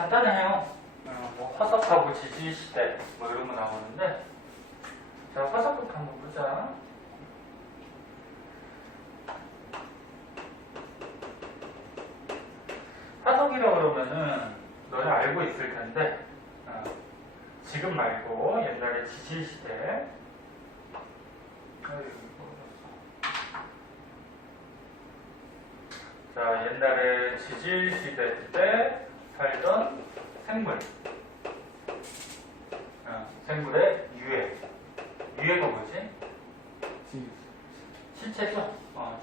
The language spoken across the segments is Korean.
간단해요. 뭐 화석하고 지지시대 뭐 이런 거 나오는데, 자, 화석부터 한번 보자. 화석이라고 그러면은 너네 알고 있을 텐데, 지금 말고 옛날에 지질시대, 자, 옛날에 지질시대 때 살던 생물, 생물의 유해. 유해가 뭐지? 시체죠?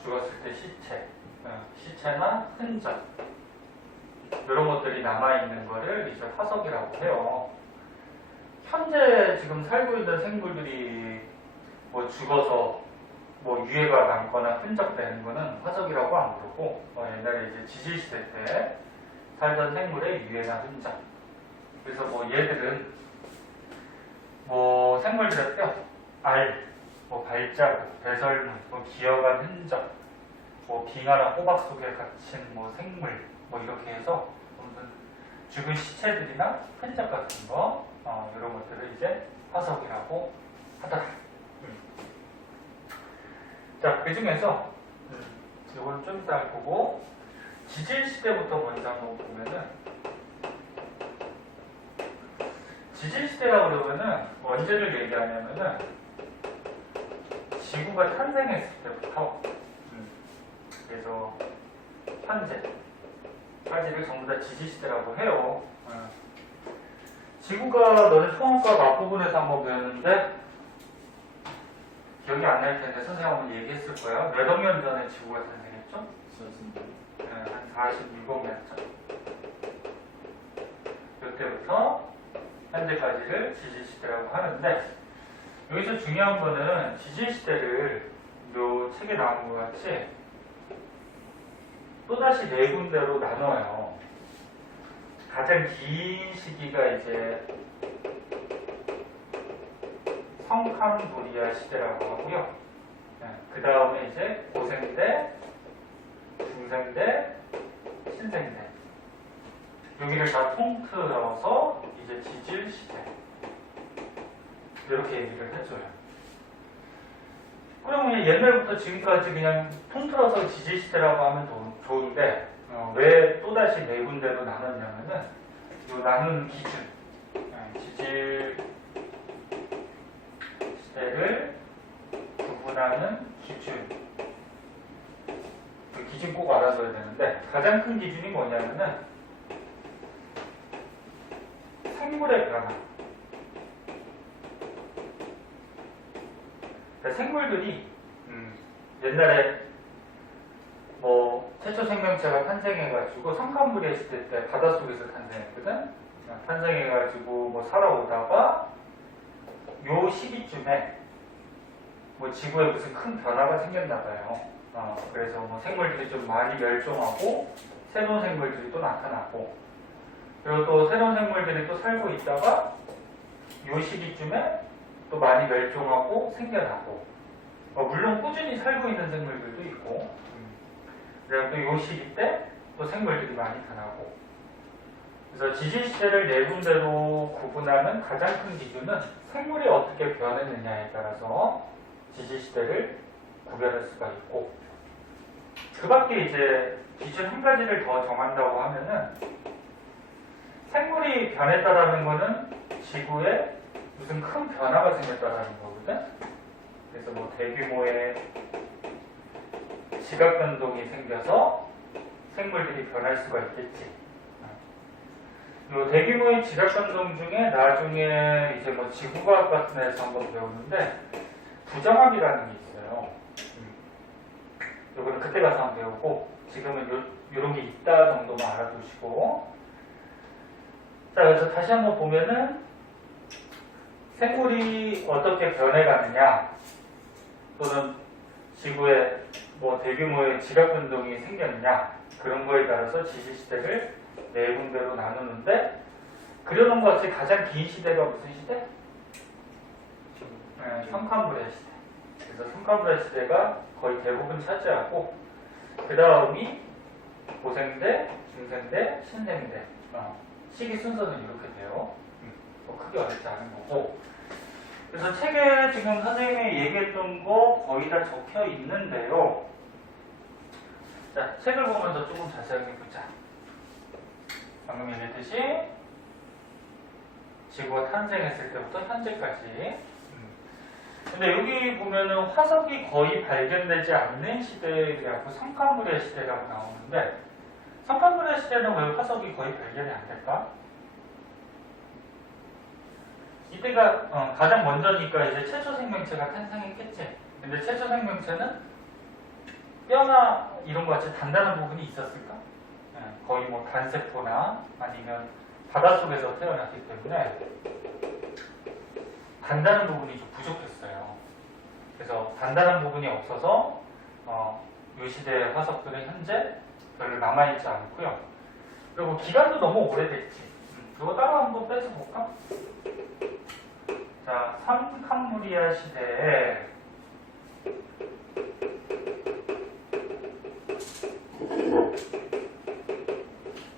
죽었을 때 시체. 시체나 흔적. 이런 것들이 남아있는 거를 이제 화석이라고 해요. 현재 지금 살고 있는 생물들이 뭐 죽어서 뭐 유해가 남거나 흔적되는 거는 화석이라고 안 부르고, 옛날에 이제 지질시대 때 살던 생물의 유해나 흔적. 그래서 뭐 얘들은 뭐 생물들의 뼈, 알, 뭐 발자국, 배설물, 뭐 기어간 흔적, 뭐 빙하나 호박 속에 갇힌 뭐 생물, 뭐 이렇게 해서 죽은 시체들이나 흔적 같은 거, 이런 것들을 이제 화석이라고 하더라. 자, 그 중에서 이건 좀 이따 보고, 지질시대부터 먼저 한번 보면은, 지질시대라고 그러면은 언제를 얘기하냐면은 지구가 탄생했을 때부터, 그래서 현재까지를 전부 다 지질시대라고 해요. 지구가 너네 초원과학 앞부분에서 한번 배웠는데 기억이 안 날 텐데 선생님 한번 얘기했을 거예요. 몇 억 년 전에 지구가 탄생했죠? 한 46억 년 전. 이때부터 현재까지를 지질시대라고 하는데, 여기서 중요한 거는 지질시대를 요 책에 나온 것 같이 또다시 네 군데로 나눠요. 가장 긴 시기가 이제 성캄브리아 시대라고 하고요. 그 다음에 이제 고생대, 중생대, 신생대. 여기를 다 통틀어서 이제 지질시대. 이렇게 얘기를 해줘요. 그러면 옛날부터 지금까지 그냥 통틀어서 지질시대라고 하면 좋은데, 왜 또다시 네 군데로 나눴냐면은, 이 나눈 기준, 지질시대를 구분하는 기준, 그 기준 꼭 알아둬야 되는데, 가장 큰 기준이 뭐냐면은, 생물의 변화. 생물들이 옛날에 뭐 최초 생명체가 탄생해가지고 성캄브리아 시대 때 바닷속에서 탄생했거든. 탄생해가지고 뭐 살아오다가 요 시기쯤에 뭐 지구에 무슨 큰 변화가 생겼나 봐요. 그래서 뭐 생물들이 좀 많이 멸종하고 새로운 생물들이 또 나타나고, 그리고 또 새로운 생물들이 또 살고 있다가 요 시기쯤에 또 많이 멸종하고 생겨나고, 물론 꾸준히 살고 있는 생물들도 있고, 그리고 또 요 시기 때 또 생물들이 많이 변하고. 그래서 지질시대를 네 군데로 구분하는 가장 큰 기준은 생물이 어떻게 변했느냐에 따라서 지질시대를 구별할 수가 있고, 그 밖에 이제 기준 한 가지를 더 정한다고 하면은, 생물이 변했다라는 거는 지구에 무슨 큰 변화가 생겼다라는 거거든. 그래서 뭐 대규모의 지각 변동이 생겨서 생물들이 변할 수가 있겠지. 요 대규모의 지각 변동 중에 나중에 이제 뭐 지구과학 같은 데서 한번 배우는데 부정합이라는 게 있어요. 요거는 그때 가서 한번 배우고, 지금은 요런 게 있다 정도만 알아두시고. 자, 그래서 다시 한번 보면은 생물이 어떻게 변해가느냐, 또는 지구에 뭐 대규모의 지각 변동이 생겼느냐, 그런 거에 따라서 지질시대를 네 군데로 나누는데, 그려놓은 것 같이 가장 긴 시대가 무슨 시대? 성캄브리아 시대. 그래서 성캄브리아 시대가 거의 대부분 차지하고, 그 다음이 고생대, 중생대, 신생대. 시기 순서는 이렇게 돼요. 뭐 크게 어렵지 않은 거고. 그래서 책에 지금 선생님이 얘기했던 거 거의 다 적혀 있는데요. 자, 책을 보면서 조금 자세하게 보자. 방금 얘기했듯이 지구가 탄생했을 때부터 현재까지. 근데 여기 보면은 화석이 거의 발견되지 않는 시대라고 성칸브리아 시대라고 나오는데, 성칸브리아 시대는 왜 화석이 거의 발견이 안 될까? 이때가 가장 먼저니까 이제 최초 생명체가 탄생했겠지. 근데 최초 생명체는 뼈나 이런 것 같이 단단한 부분이 있었을까? 거의 뭐 단세포나 아니면 바닷속에서 태어났기 때문에 단단한 부분이 좀 부족했어요. 그래서 단단한 부분이 없어서 이 시대의 화석들은 현재 별로 남아있지 않고요. 그리고 기간도 너무 오래됐지. 이거 따로 한번 빼서 볼까? 자, 성칸브리아 시대에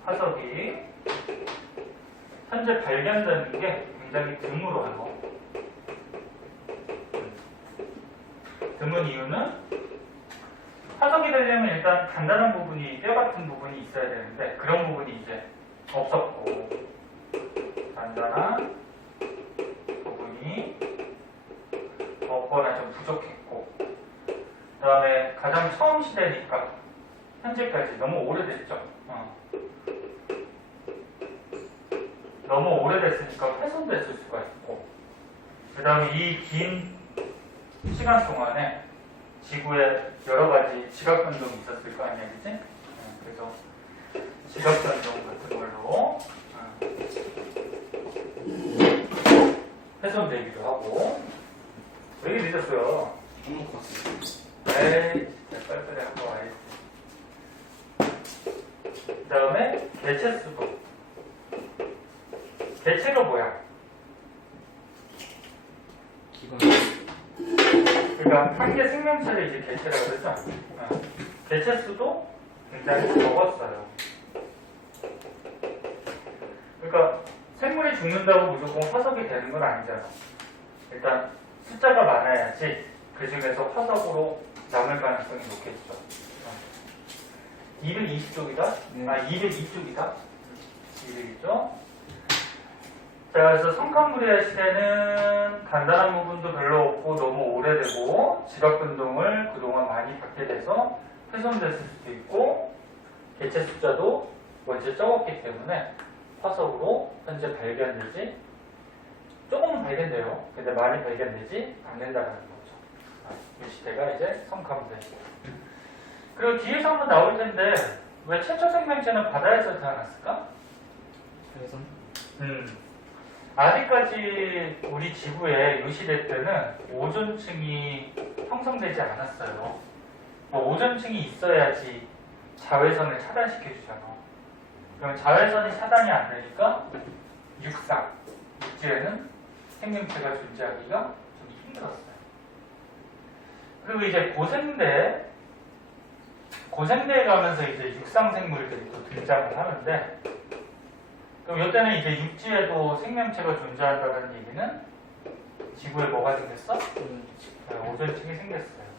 화석이 현재 발견되는 게 굉장히 드물어요. 드문 이유는 화석이 되려면 일단 단단한 부분이, 뼈 같은 부분이 있어야 되는데 그런 부분이 이제 없었고, 단단한 부분이 없거나 좀 부족했고, 그 다음에 가장 처음 시대니까 현재까지 너무 오래됐죠. 너무 오래됐으니까 훼손됐을 수가 있고, 그 다음에 이 긴 시간 동안에 지구에 여러 가지 지각 변동이 있었을 거 아니야, 그치? 그래서 지각 변동 같은 걸로 훼손되기도 하고. 왜 이렇게 늦었어요? 한번 갔어요. 에이, 진짜 빨리빨리 하고 와야지. 그 다음에 개체 수도. 개체가 뭐야? 기본. 그러니까 한 개 생명체를 이제 개체라고 그랬죠? 개체 수도 굉장히 적었어요. 그러니까 생물이 죽는다고 무조건 화석이 되는 건 아니잖아. 일단 숫자가 많아야지 그 중에서 화석으로 남을 가능성이 높겠죠. 220쪽이다? 네. 202쪽이다? 202쪽. 자, 그래서 성칸브리아 시대는 단단한 부분도 별로 없고 너무 오래되고 지각 변동을 그동안 많이 받게 돼서 훼손됐을 수도 있고, 개체 숫자도 먼저 적었기 때문에 화석으로 현재 발견되지, 조금은 발견돼요. 근데 많이 발견되지 않는다는 거죠. 이 시대가 이제 성칸브리아 시대. 그리고 뒤에서 한번 나올 텐데 왜 최초 생명체는 바다에서 태어났을까? 그래서 아직까지 우리 지구의 이 시대 때는 오존층이 형성되지 않았어요. 오존층이 있어야지 자외선을 차단시켜주잖아. 그럼 자외선이 차단이 안 되니까 육지에는 생명체가 존재하기가 좀 힘들었어요. 그리고 이제 고생대에 가면서 이제 육상 생물들이 또 등장을 하는데, 그럼 이때는 이제 육지에도 생명체가 존재한다는 얘기는 지구에 뭐가 생겼어? 오존층이 생겼어요.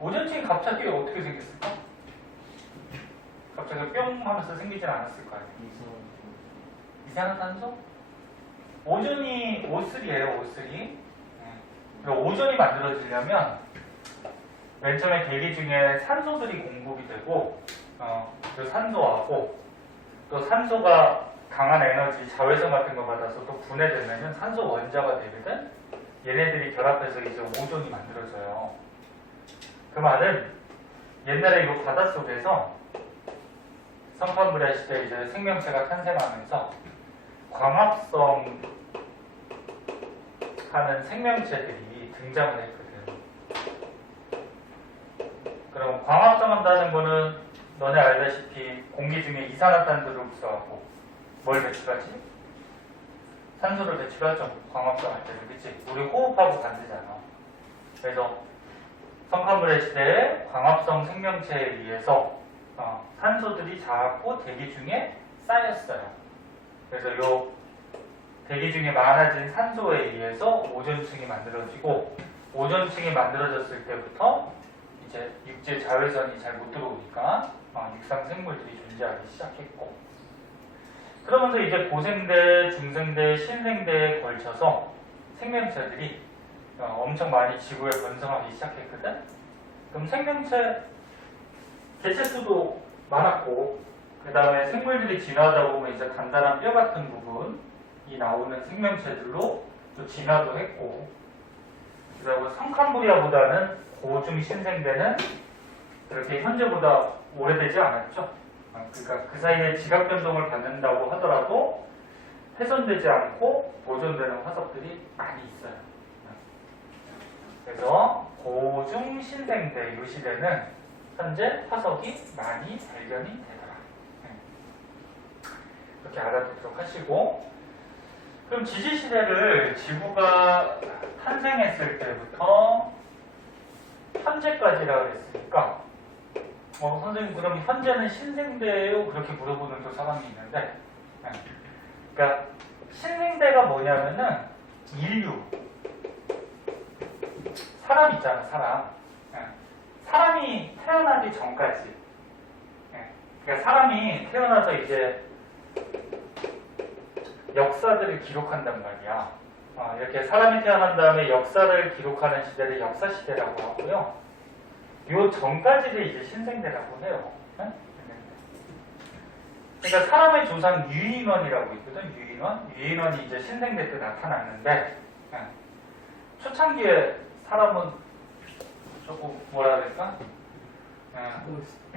오존층이 갑자기 어떻게 생겼을까? 갑자기 뿅 하면서 생기진 않았을 거 아니에요. 이산화탄소? 오존이 O3예요, O3. 오존이 만들어지려면 맨 처음에 대기 중에 산소들이 공급이 되고, 그 산소하고 또 산소가 강한 에너지, 자외선 같은 거 받아서 또 분해되면 산소 원자가 되거든. 얘네들이 결합해서 이제 오존이 만들어져요. 그 말은 옛날에 이 바닷속에서 성칸브리아 시대에 이제 생명체가 탄생하면서 광합성 하는 생명체들이 등장을 했거든. 그럼 광합성 한다는 거는 너네 알다시피 공기 중에 이산화탄소를 흡수하고 뭘 배출하지? 산소를 배출하죠. 광합성 할 때는, 그치? 우리 호흡하고 반대잖아. 그래서 성칸브리아 시대에 광합성 생명체에 의해서 산소들이 자꾸 대기 중에 쌓였어요. 그래서 요 대기 중에 많아진 산소에 의해서 오존층이 만들어지고 오존층이 만들어졌을 때부터 이제 육지 자외선이 잘 못 들어오니까 육상 생물들이 존재하기 시작했고 그러면서 이제 고생대, 중생대, 신생대에 걸쳐서 생명체들이 엄청 많이 지구에 번성하기 시작했거든. 그럼 생명체 개체수도 많았고 그 다음에 생물들이 진화하다 보면 이제 간단한 뼈 같은 부분이 나오는 생명체들로 또 진화도 했고 그리고 성캄브리아보다는 고중 신생대는 그렇게 현재보다 오래되지 않았죠. 그러니까 그 사이에 지각 변동을 받는다고 하더라도 훼손되지 않고 보존되는 화석들이 많이 있어요. 그래서 고중 신생대 이 시대는 현재 화석이 많이 발견이 되더라. 이렇게 알아두도록 하시고 그럼 지지시대를 지구가 탄생했을 때부터 현재까지라 그랬으니까 선생님 그럼 현재는 신생대예요? 그렇게 물어보는 또 사람이 있는데 그러니까 신생대가 뭐냐면은 인류 사람 있잖아 사람 사람이 태어나기 전까지 그러니까 사람이 태어나서 이제 역사들을 기록한단 말이야. 이렇게 사람이 태어난 다음에 역사를 기록하는 시대를 역사시대라고 하고요. 요 전까지를 이제 신생대라고 해요. 그러니까 사람의 조상 유인원이라고 있거든. 유인원이 이제 신생대 때 나타났는데 초창기에 사람은 조금 뭐라 그럴까?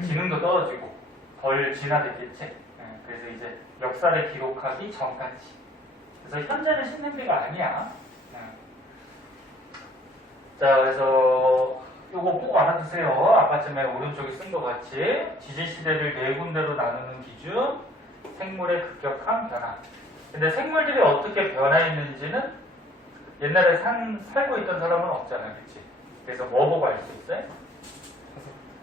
기능도 떨어지고 덜 진화됐겠지. 그래서 이제 역사를 기록하기 전까지. 그래서 현재는 신생대가 아니야. 자, 그래서 요거 꼭 알아두세요. 아까쯤에 오른쪽에 쓴 것 같이 지지시대를 네 군데로 나누는 기준, 생물의 급격한 변화. 근데 생물들이 어떻게 변화했는지는 옛날에 살고 있던 사람은 없잖아요. 그치? 그래서 뭐 보고 알 수 있어요?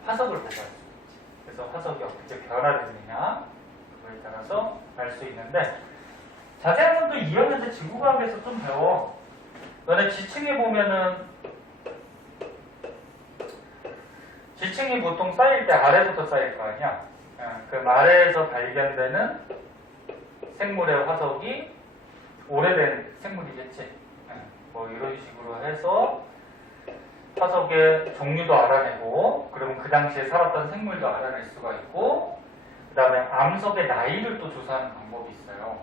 화석을 보고 알 수 있지. 그래서 화석이 어떻게 변화됐느냐 그거에 따라서 알 수 있는데 자세한 건 또 2학년 때 지구과학에서 좀 배워. 너네 지층에 보면은 지층이 보통 쌓일 때 아래부터 쌓일 거 아니야. 그 아래에서 발견되는 생물의 화석이 오래된 생물이겠지. 뭐 이런 식으로 해서 화석의 종류도 알아내고 그러면 그 당시에 살았던 생물도 알아낼 수가 있고 그 다음에 암석의 나이를 또 조사하는 방법이 있어요.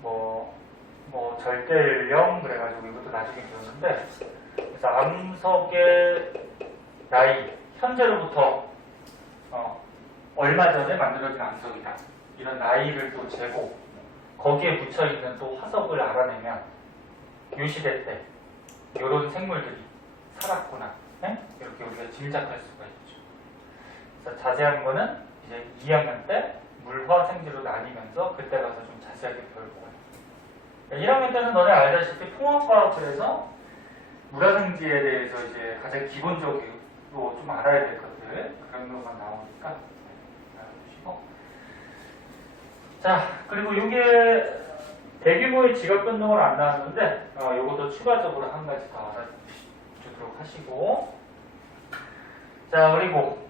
뭐 절대연령 그래가지고 이것도 나중에 배웠는데 그래서 암석의 나이 현재로부터 얼마 전에 만들어진 암석이다 이런 나이를 또 재고 거기에 묻혀있는 또 화석을 알아내면 요 시대 때 이런 생물들이 살았구나 이렇게 우리가 짐작할 수가 있죠. 그래서 자세한 거는 이제 2학년 때 물화생지로 나뉘면서 그때 가서 좀 자세하게 배울 거예요. 1학년 때는 너네 알다시피 통합과학부에서 물화생지에 대해서 이제 가장 기본적으로 좀 알아야 될 것들 그런 것만 나오니까 알아두시고 자 그리고 이게 대규모의 지각 변동은 안 나왔는데 이것도 추가적으로 한 가지 더 알아주도록 하시고 자 그리고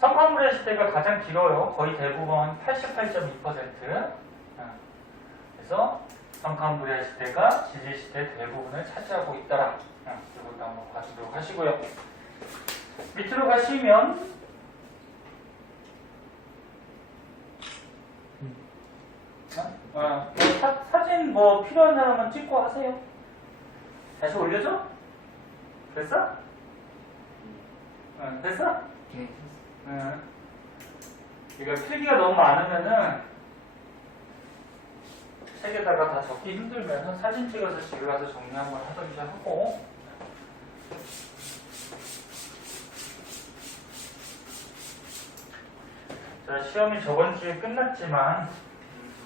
성황물의 시대가 가장 길어요. 거의 대부분 88.2% 그래서 성황물의 시대가 지지시대 대부분을 차지하고 있더라. 이것도 한번 봐주도록 하시고요. 밑으로 가시면 사진 뭐 필요한 사람은 찍고 하세요. 다시 올려줘? 됐어? 됐어? 네. 이거 필기가 너무 많으면은 책에다가 다 적기 힘들면 사진 찍어서 집에 가서 정리 한번 하든지 하고 자 시험이 저번 주에 끝났지만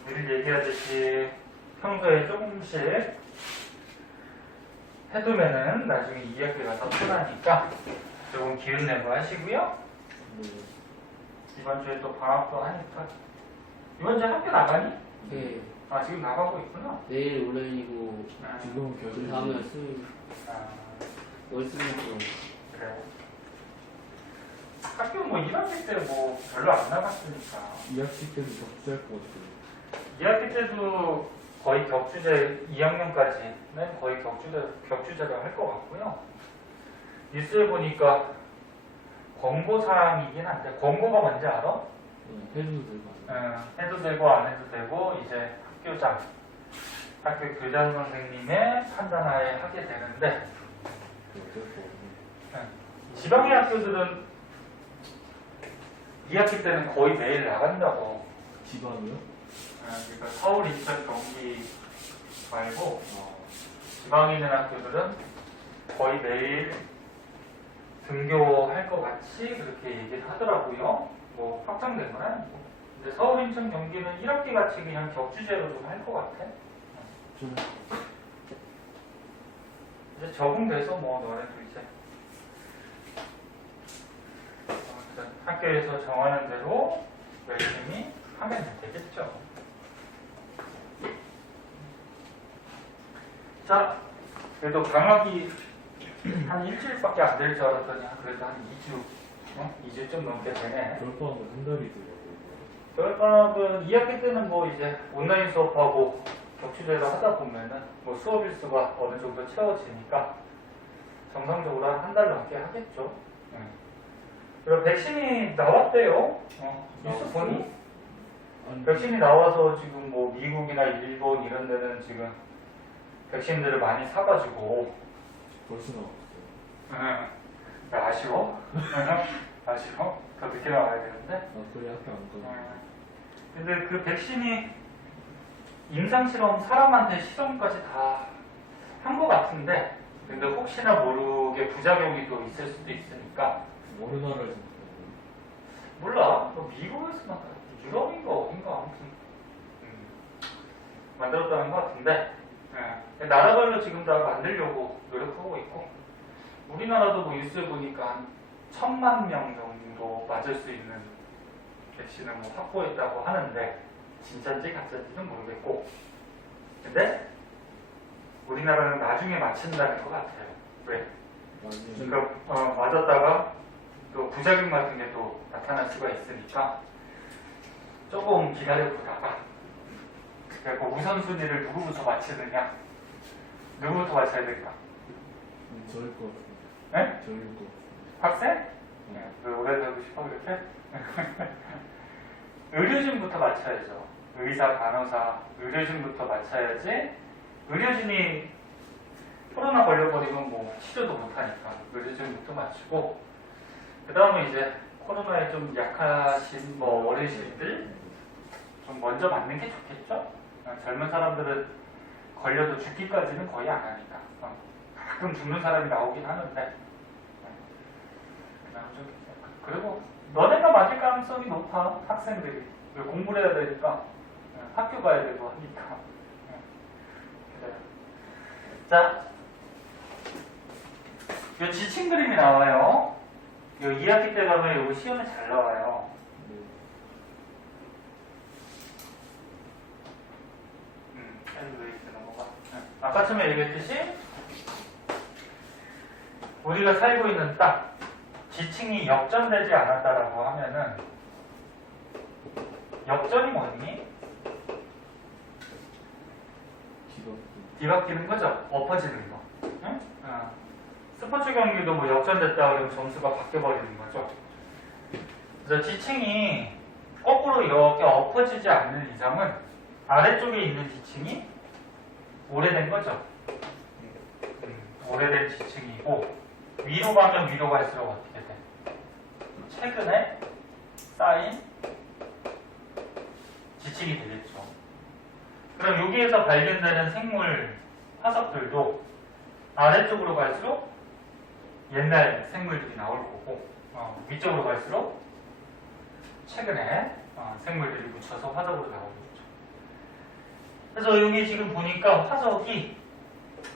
늘 얘기하듯이 평소에 조금씩 해두면은 나중에 2학기 가서 편하니까 조금 기운 내고 하시고요. 이번 주에 또 방학도 하니까. 이번 주에 학교 나가니? 네. 아, 지금 나가고 있구나. 내일 월요일이고 아, 지금 그 교실 다음에 수요일 아, 월수목금. 그래. 학교 뭐 1학기 때 뭐 별로 안 나갔으니까. 2학기 때도 격주할 것 같아요. 2학기 때도 거의 격주제, 2학년까지는 거의 격주제로 할 것 같고요. 뉴스에 보니까 권고사항이긴 한데, 권고가 뭔지 알아? 해도 되고 해도 되고 안 해도 되고, 이제 학교 교장 선생님의 판단하에 하게 되는데, 어쩔 거 없네. 지방의 학교들은 2학기 때는 거의 매일 나간다고. 지방이요? 그러니까 서울, 인천, 경기 말고, 아, 지방에 있는 학교들은 거의 매일 등교할 것 같이 그렇게 얘기를 하더라고요. 뭐 확정된 건 아니고. 근데 서울, 인천, 경기는 1학기 같이 그냥 격주제로 좀 할 것 같아. 좀 이제 적응돼서 뭐 너네도 이제 아무튼 학교에서 정하는 대로 열심히 하면 되겠죠. 자, 그래도 방학이 한 일주일밖에 안 될 줄 알았더니 그래도 한 2주, 2주 좀 넘게 되네. 겨울방학은 한 달이더라고요. 겨울방학은 2학기 때는 뭐 이제 온라인 수업하고 격주제로 하다 보면은 뭐 수업 일수가 어느 정도 채워지니까 정상적으로 한 달 넘게 하겠죠. 그리고 백신이 나왔대요. 뉴스 보니? 아니, 백신이 나와서 지금 뭐 미국이나 일본 이런 데는 지금 백신들을 많이 사가지고 벌써 나왔어요. 아쉬워? 아쉬워? 더 늦게 나와야 되는데? 아, 그래 학교 안 가요. 근데 그 백신이 임상실험 사람한테 실험까지 다 한 것 같은데 근데 혹시나 모르게 부작용이 또 있을 수도 있으니까 어느 나라에서 몰라. 뭐 미국에서 유럽인가 어딘가 아무튼 만들었다는 것 같은데 나라별로 지금 다 만들려고 노력하고 있고 우리나라도 뭐 뉴스에 보니까 한 1,000만 명 정도 맞을 수 있는 백신을 뭐 확보했다고 하는데 진짜인지 가짜인지는 모르겠고 근데 우리나라는 나중에 맞춘다는 것 같아요. 왜? 나중에 그러니까 맞았다가 또 부작용 같은 게 또 나타날 수가 있으니까 조금 기다려보다가 그리고 우선순위를 누구부터 맞히느냐 누구부터 맞춰야 될까? 저일 것 같은데. 네? 저일 것 같은데. 학생? 왜 오래 살고 싶어 그렇게? 의료진부터 맞춰야죠. 의사, 간호사, 의료진부터 맞춰야지 의료진이 코로나 걸려버리면 뭐 치료도 못하니까 의료진부터 맞추고 그 다음에 이제 코로나에 좀 약하신 뭐 어르신들 좀 먼저 맞는 게 좋겠죠? 젊은 사람들은 걸려도 죽기까지는 거의 안 하니까 가끔 죽는 사람이 나오긴 하는데 그리고 너네가 맞을 가능성이 높아. 학생들이 왜 공부를 해야 되니까 학교 가야 되고 하니까 그래요. 자, 이 지침 그림이 나와요. 이 2학기 때 가면 이거 시험에 잘 나와요. 네. 아까 처음에 얘기했듯이 우리가 살고 있는 땅 지층이 역전되지 않았다라고 하면은 역전이 뭐니? 뒤바뀌는 거죠. 엎어지는 거. 응? 스포츠 경기도 뭐 역전됐다 그러면 점수가 바뀌어버리는 거죠. 그래서 지층이 거꾸로 이렇게 엎어지지 않는 이상은 아래쪽에 있는 지층이 오래된 거죠. 오래된 지층이고 위로 가면 위로 갈수록 어떻게 돼? 최근에 쌓인 지층이 되겠죠. 그럼 여기에서 발견되는 생물 화석들도 아래쪽으로 갈수록 옛날 생물들이 나올 거고 위쪽으로 갈수록 최근에 생물들이 묻혀서 화석으로 나오겠죠. 그래서 여기 지금 보니까 화석이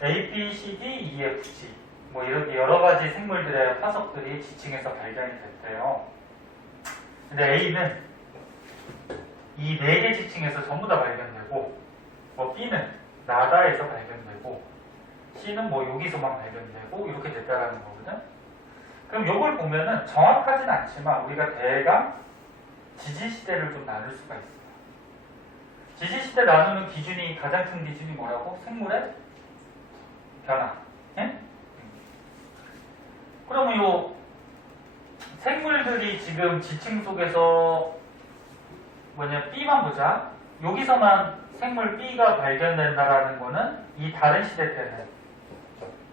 A, B, C, D, E, F, G 뭐 이렇게 여러 가지 생물들의 화석들이 지층에서 발견이 됐대요. 근데 A는 이 4개 지층에서 전부 다 발견되고, 뭐 B는 나다에서 발견되고, C는 뭐 여기서만 발견되고, 이렇게 됐다라는 거거든. 그럼 요걸 보면은 정확하진 않지만 우리가 대강 지지시대를 좀 나눌 수가 있어요. 지지시대 나누는 기준이, 가장 큰 기준이 뭐라고? 생물의 변화. 예? 그러면 요 생물들이 지금 지층 속에서 B만 보자. 여기서만 생물 B가 발견된다라는 거는 이 다른 시대 때는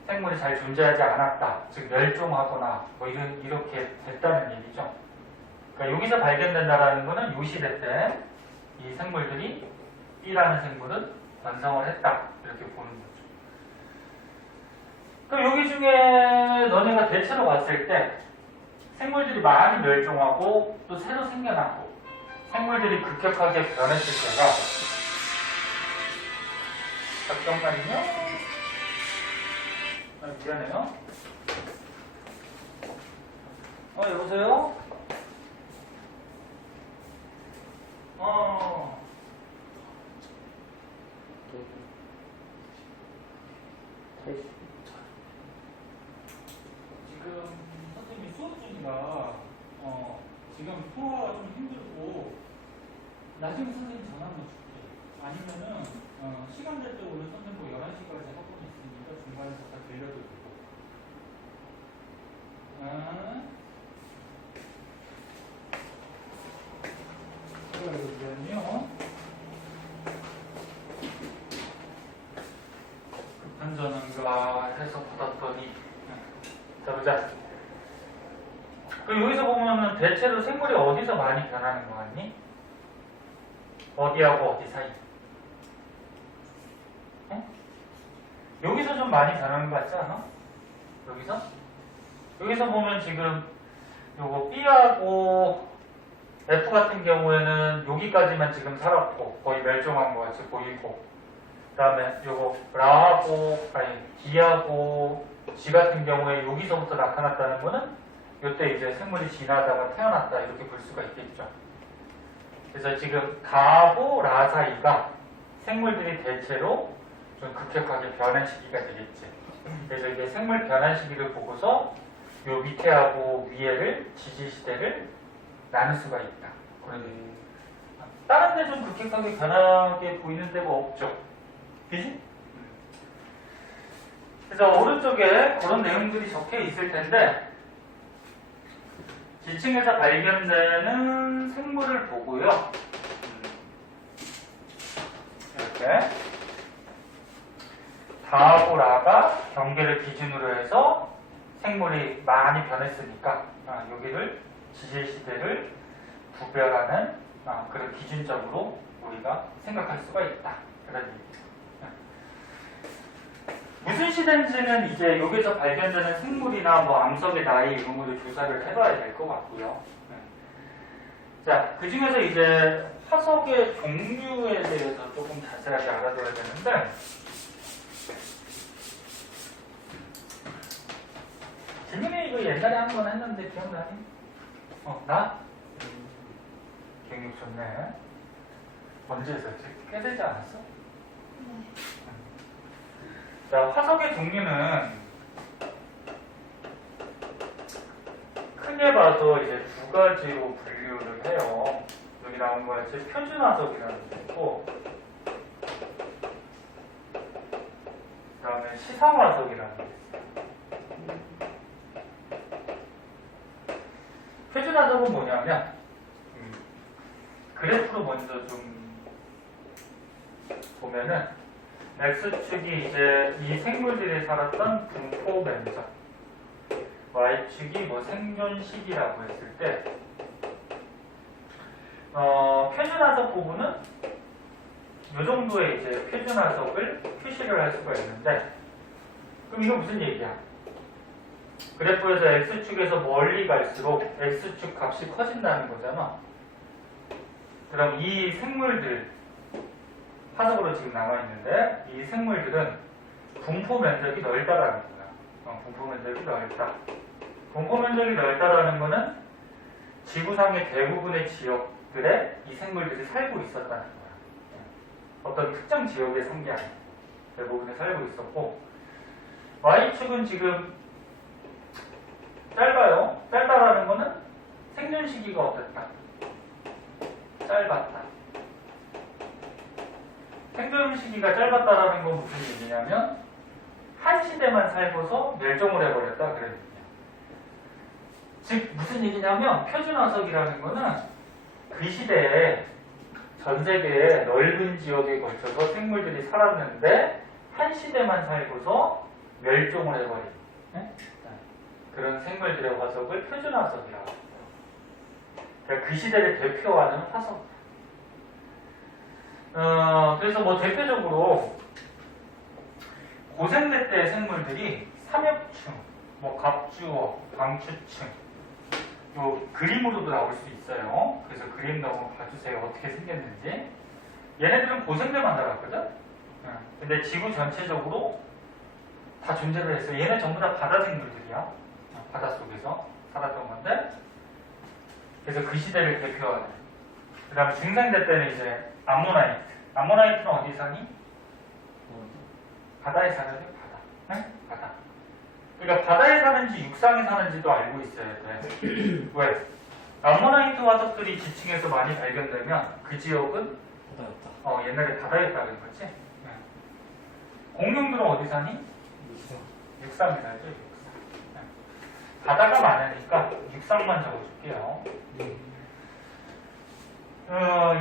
생물이 잘 존재하지 않았다. 즉 멸종하거나 뭐 이렇게 됐다는 얘기죠. 그러니까 여기서 발견된다라는 거는 이 시대 때 이 생물들이 B라는 생물은 완성을 했다. 이렇게 보는 거죠. 그럼 여기 중에 너네가 대체로 봤을 때 생물들이 많이 멸종하고 또 새로 생겨나고 생물들이 급격하게 변했을 때가 잠깐만요. 미안해요. 여보세요? 지금 선생님이 수업 중이라 지금 통화가 좀 힘들고 나중에 선생님 전화 한번 줄게. 아니면은 시간 될 때 오늘 선생님 뭐 11시까지 학원이 있으니까 중간에 잠깐 들려도 되고. 그러면요. 급한 전화인가 해서 받았더니 자 보자. 여기서 보면은 대체로 생물이 어디서 많이 변하는 거 같니? 어디하고 어디 사이? 여기서 좀 많이 변하는 거 같지 않아? 여기서 보면 지금 요거 B하고 F 같은 경우에는 여기까지만 지금 살았고 거의 멸종한 것 같이 보이고, 그 다음에 요거 D하고 G 같은 경우에 여기서부터 나타났다는 거는 요때 이제 생물이 지나다가 태어났다 이렇게 볼 수가 있겠죠. 그래서 지금 가하고 라 사이가 생물들이 대체로 좀 급격하게 변한 시기가 되겠지. 그래서 이게 생물 변한 시기를 보고서 요 밑에하고 위에를 지지시대를 나눌 수가 있다. 다른 데 좀 급격하게 변하게 보이는 데가 없죠. 그지? 그래서 오른쪽에 그런 내용들이 적혀 있을 텐데 지층에서 발견되는 생물을 보고요. 이렇게 다하고 라가 경계를 기준으로 해서 생물이 많이 변했으니까 여기를 지질시대를 구별하는 그런 기준적으로 우리가 생각할 수가 있다. 그런 얘기죠. 무슨 시대인지는 이제 여기서 발견되는 생물이나 뭐 암석의 나이 이런 것도 조사를 해봐야 될 것 같고요. 자, 그 중에서 이제 화석의 종류에 대해서 조금 자세하게 알아둬야 되는데, 재민이 이거 옛날에 한 번 했는데 기억나니? 나? 기억력 좋네. 언제 했었지? 꽤 되지 않았어? 네. 자, 화석의 종류는 크게 봐서 이제 두 가지로 분류를 해요. 여기 나온 거 같이 표준 화석이라는 게 있고, 그 다음에 시상 화석이라는 게 있어요. 표준 화석은 뭐냐면, 그래프로 먼저 좀 보면은, X축이 이제 이 생물들이 살았던 분포 면적, Y축이 뭐 생존 시기라고 했을 때, 표준화석 부분은 이 정도의 이제 표준화석을 표시를 할 수가 있는데, 그럼 이거 무슨 얘기야? 그래프에서 X축에서 멀리 갈수록 X축 값이 커진다는 거잖아. 그럼 이 생물들, 화석으로 지금 남아있는데 이 생물들은 분포 면적이 넓다라는 거야. 분포 면적이 넓다. 분포 면적이 넓다라는 거는 지구상의 대부분의 지역들에 이 생물들이 살고 있었다는 거야. 어떤 특정 지역에 산 게 아니야. 대부분에 살고 있었고, Y축은 지금 짧아요. 짧다라는 거는 생존 시기가 어땠다? 짧았다. 생존 시기가 짧았다라는 건 무슨 얘기냐면 한 시대만 살고서 멸종을 해버렸다 그런 얘기야. 즉 무슨 얘기냐면 표준화석이라는 거는 그 시대에 전 세계의 넓은 지역에 걸쳐서 생물들이 살았는데 한 시대만 살고서 멸종을 해버린 그런 생물들의 화석을 표준화석이라고 해요. 그러니까 그 시대를 대표하는 화석. 그래서 뭐 대표적으로 고생대 때 생물들이 삼엽충, 뭐 갑주어, 강추충, 요 그림으로도 나올 수 있어요. 그래서 그림도 한번 봐주세요. 어떻게 생겼는지. 얘네들은 고생대만 살았거든. 근데 지구 전체적으로 다 존재를 했어요. 얘네 전부 다 바다 생물들이야. 바닷속에서 살았던 건데. 그래서 그 시대를 대표하는. 그 다음에 중생대 때는 이제 암모나이트. 암모나이트는 어디 사니? 바다에 사는 바다. 네? 바다. 그러니까 바다에 사는지 육상에 사는지도 알고 있어야 돼. 왜? 암모나이트 화석들이 지층에서 많이 발견되면 그 지역은 바다였다. 옛날에 바다였다는 거지. 네. 공룡들은 어디 사니? 육상에 살죠. 육상. 네. 바다가 많으니까 육상만 적어줄게요.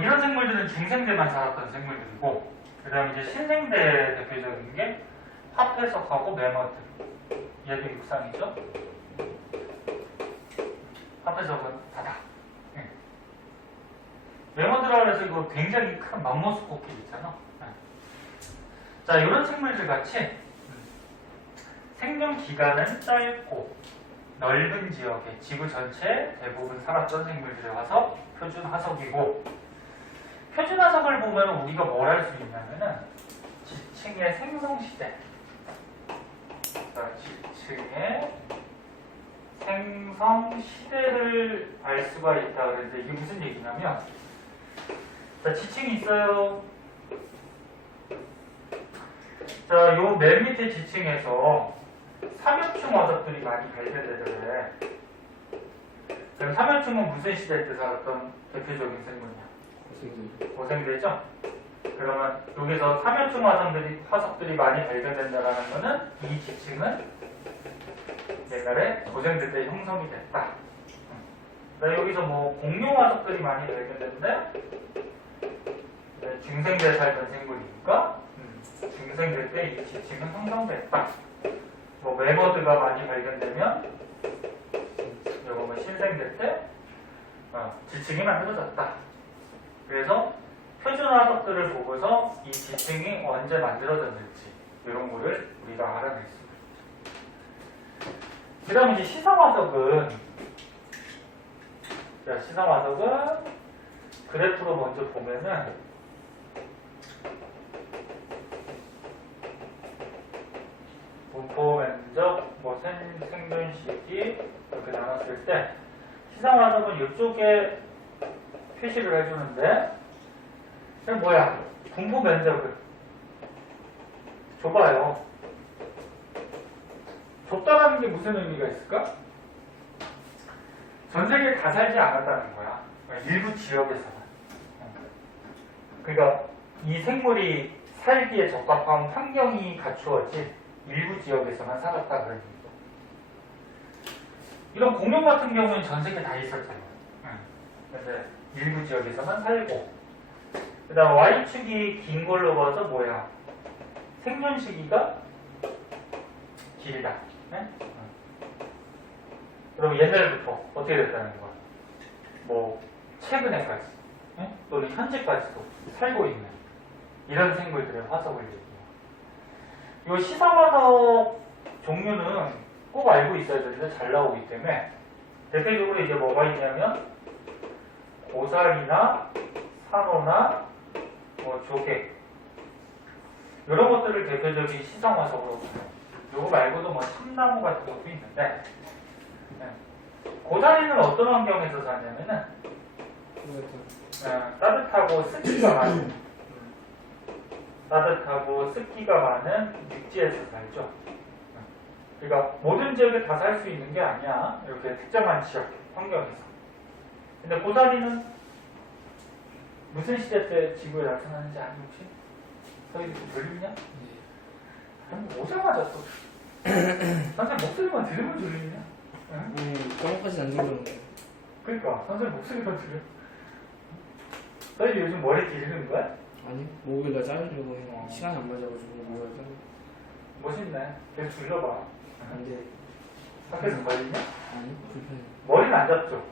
이런 생물들은 중생대만 살았던 생물들이고, 그 다음에 이제 신생대 대표적인 게 화폐석하고 매머드. 얘도 육상이죠. 화폐석은 바다. 네. 매머드라 그래서 이거 굉장히 큰 맘모스 코끼리 있잖아. 네. 자, 이런 생물들 같이 생존 기간은 짧고 넓은 지역에 지구 전체 대부분 살았던 생물들의 화석, 표준 화석이고, 표준 화석을 보면 우리가 뭘 할 수 있냐면은 지층의 생성 시대, 지층의 생성 시대를 알 수가 있다 그랬는데 이게 무슨 얘기냐면, 자, 지층이 있어요. 자, 요 맨 밑에 지층에서 삼엽충 화석들이 많이 발견되더래. 그럼 삼엽충은 무슨 시대 때 살았던 대표적인 생물이야? 고생대죠? 그러면 여기서 삼엽충 화석들이 많이 발견된다는 거는 이 지층은 옛날에 고생대 때 형성이 됐다. 여기서 뭐 공룡 화석들이 많이 발견됐는데 중생대 살던 생물이니까 중생대 때 이 지층은 형성됐다. 뭐 매머드가 많이 발견되면 이거 뭐 신생대 때 지층이 만들어졌다. 그래서 표준 화석들을 보고서 이 지층이 언제 만들어졌는지 이런 거를 우리가 알아낼 수가 있죠. 그 다음에 이제 시상화석은, 자, 시상화석은 그래프로 먼저 보면은 분포 면적, 뭐 생존 시기 이렇게 나눴을 때 시상화석은 이쪽에 표시를 해주는데, 이게 뭐야? 분포 면적을 좁아요. 좁다라는 게 무슨 의미가 있을까? 전 세계에 다 살지 않았다는 거야. 일부 지역에서는. 그러니까 이 생물이 살기에 적합한 환경이 갖추어진 일부 지역에서만 살았다 그런 얘기죠. 이런 공룡 같은 경우는 전 세계 다 있었잖아요. 근데 일부 지역에서만 살고, 그 다음 Y축이 긴 걸로 봐서 뭐야? 생존 시기가 길다. 네? 그럼 옛날부터 어떻게 됐다는 거야? 뭐 최근에까지, 네? 또는 현재까지도 살고 있는 이런 생물들의 화석을 얘기해요. 이 시상화석 종류는 꼭 알고 있어야 되는데 잘 나오기 때문에 대표적으로 이제 뭐가 있냐면 고사리나 산호나 뭐 조개 이런 것들을 대표적인 시상화석으로 봐요. 요거 말고도 뭐 참나무 같은 것도 있는데, 네. 고사리는 어떤 환경에서 사냐면은 따뜻하고 습기가 많은 따뜻하고 습기가 많은 육지에서 살죠. 그러니까 모든 지역에 다 살 수 있는 게 아니야. 이렇게 특정한 지역 환경에서. 근데 고사리는 무슨 시대 때 지구에 나타나는지 아니 혹시? 너희들 좀 들리냐? 오자마자 또 선생님 목소리만 들으면 들리냐? 응? 똥까지 안 들리는데. 그러니까 선생님 목소리만 들려. 너희 요즘 머리 기르는 거야? 아니, 목요일날 자르려고 해. 시간이 안 맞아가지고 목요일 자르. 멋있네. 계속 둘러봐. 안 돼. 학교에서 걸리냐? 아니, 불편해. 머리는 안 잡죠?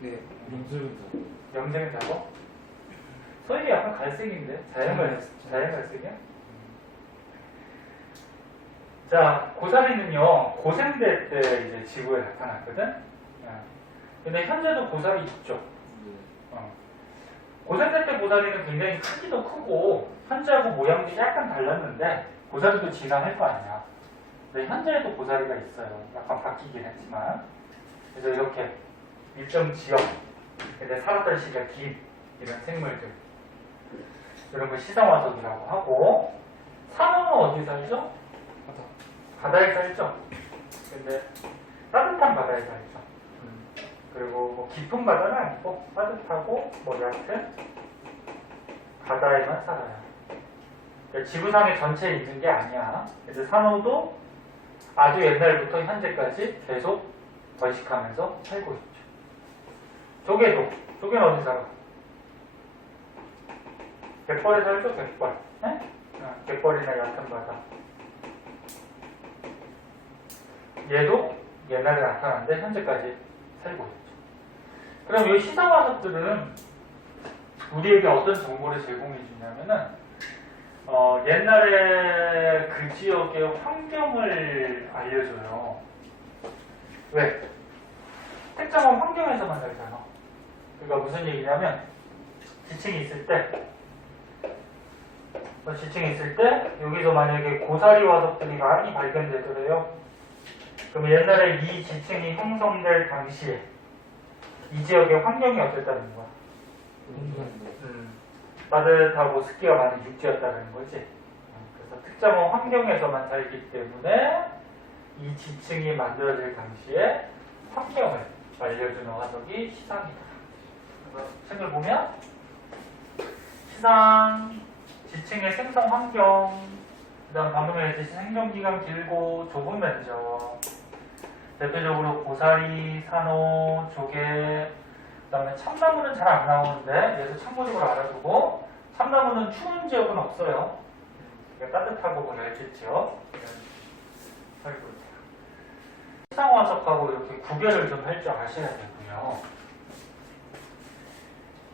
네. 명색은 다. 염색은 잡아? 소연이 약간 갈색인데? 자연갈색이야? 자, 고사리는요, 고생대 때 이제 지구에 나타났거든? 근데 현재도 고사리 있죠? 네. 고생대 때 고사리는 굉장히 크기도 크고, 현재하고 모양도 약간 달랐는데, 고사리도 진화할 거 아니야. 근데 현재에도 고사리가 있어요. 약간 바뀌긴 했지만. 그래서 이렇게 일정 지역, 근데 살았던 시기가 긴 이런 생물들. 이런 걸 시상화석이라고 하고, 산호는 어디 살죠? 바다에 살죠. 근데 따뜻한 바다에 살죠. 그리고 뭐 깊은 바다는 아니고 따뜻하고 뭐 얕은 바다에만 살아요. 그러니까 지구상에 전체에 있는 게 아니야. 그래서 산호도 아주 옛날부터 현재까지 계속 번식하면서 살고 있죠. 조개는 어디 살아? 갯벌에 살죠? 갯벌. 네? 갯벌이나 얕은 바다. 얘도 옛날에 나타났는데 현재까지 살고 있죠. 그럼 이 시상화석들은 우리에게 어떤 정보를 제공해 주냐면은 옛날에 그 지역의 환경을 알려줘요. 왜? 특정한 환경에서만 살잖아. 그러니까 무슨 얘기냐면 지층이 있을 때 여기서 만약에 고사리 화석들이 많이 발견되더래요. 그럼 옛날에 이 지층이 형성될 당시에 이 지역의 환경이 어땠다는 거야? 따뜻하고 습기가 많은 육지였다는 거지. 그래서 특정한 환경에서만 살기 때문에 이 지층이 만들어질 당시에 환경을 알려주는 화석이 시상이다. 그래서 책을 보면 시상, 지층의 생성 환경, 그 다음 방금 얘기했듯이 생존기간 길고 좁은 면적, 대표적으로 고사리, 산호, 조개, 그 다음에 참나무는 잘 안 나오는데 그래서 참고적으로 알아두고, 참나무는 추운 지역은 없어요. 그러니까 따뜻하고 뭐 얇은 지역 살고 있어요. 시상화석하고 이렇게 구별을 좀 할 줄 아셔야 되고요.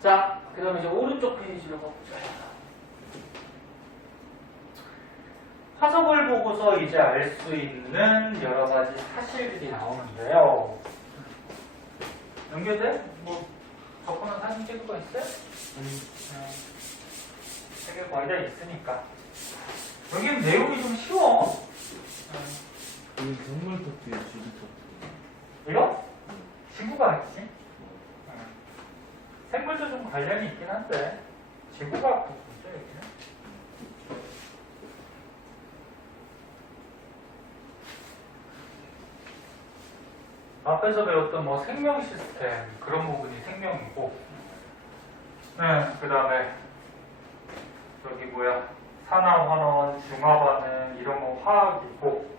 자, 그 다음에 이제 오른쪽 페이지로 가보자. 화석을 보고서 이제 알 수 있는 여러 가지 사실들이 나오는데요. 연결돼? 뭐 적어놓은 사진 찍을 거 있어요? 책에 거의 다 있으니까. 여기는 내용이 좀 쉬워. 여기 생물 토끼에 지리 토끼. 이거? 지구가 있지? 생물도 좀 관련이 있긴 한데 지구가 부분이죠 여기는. 앞에서 배웠던 뭐 생명 시스템 그런 부분이 생명이고, 그 다음에 여기 뭐야 산화, 환원, 중화 반응 이런 거 화학이고,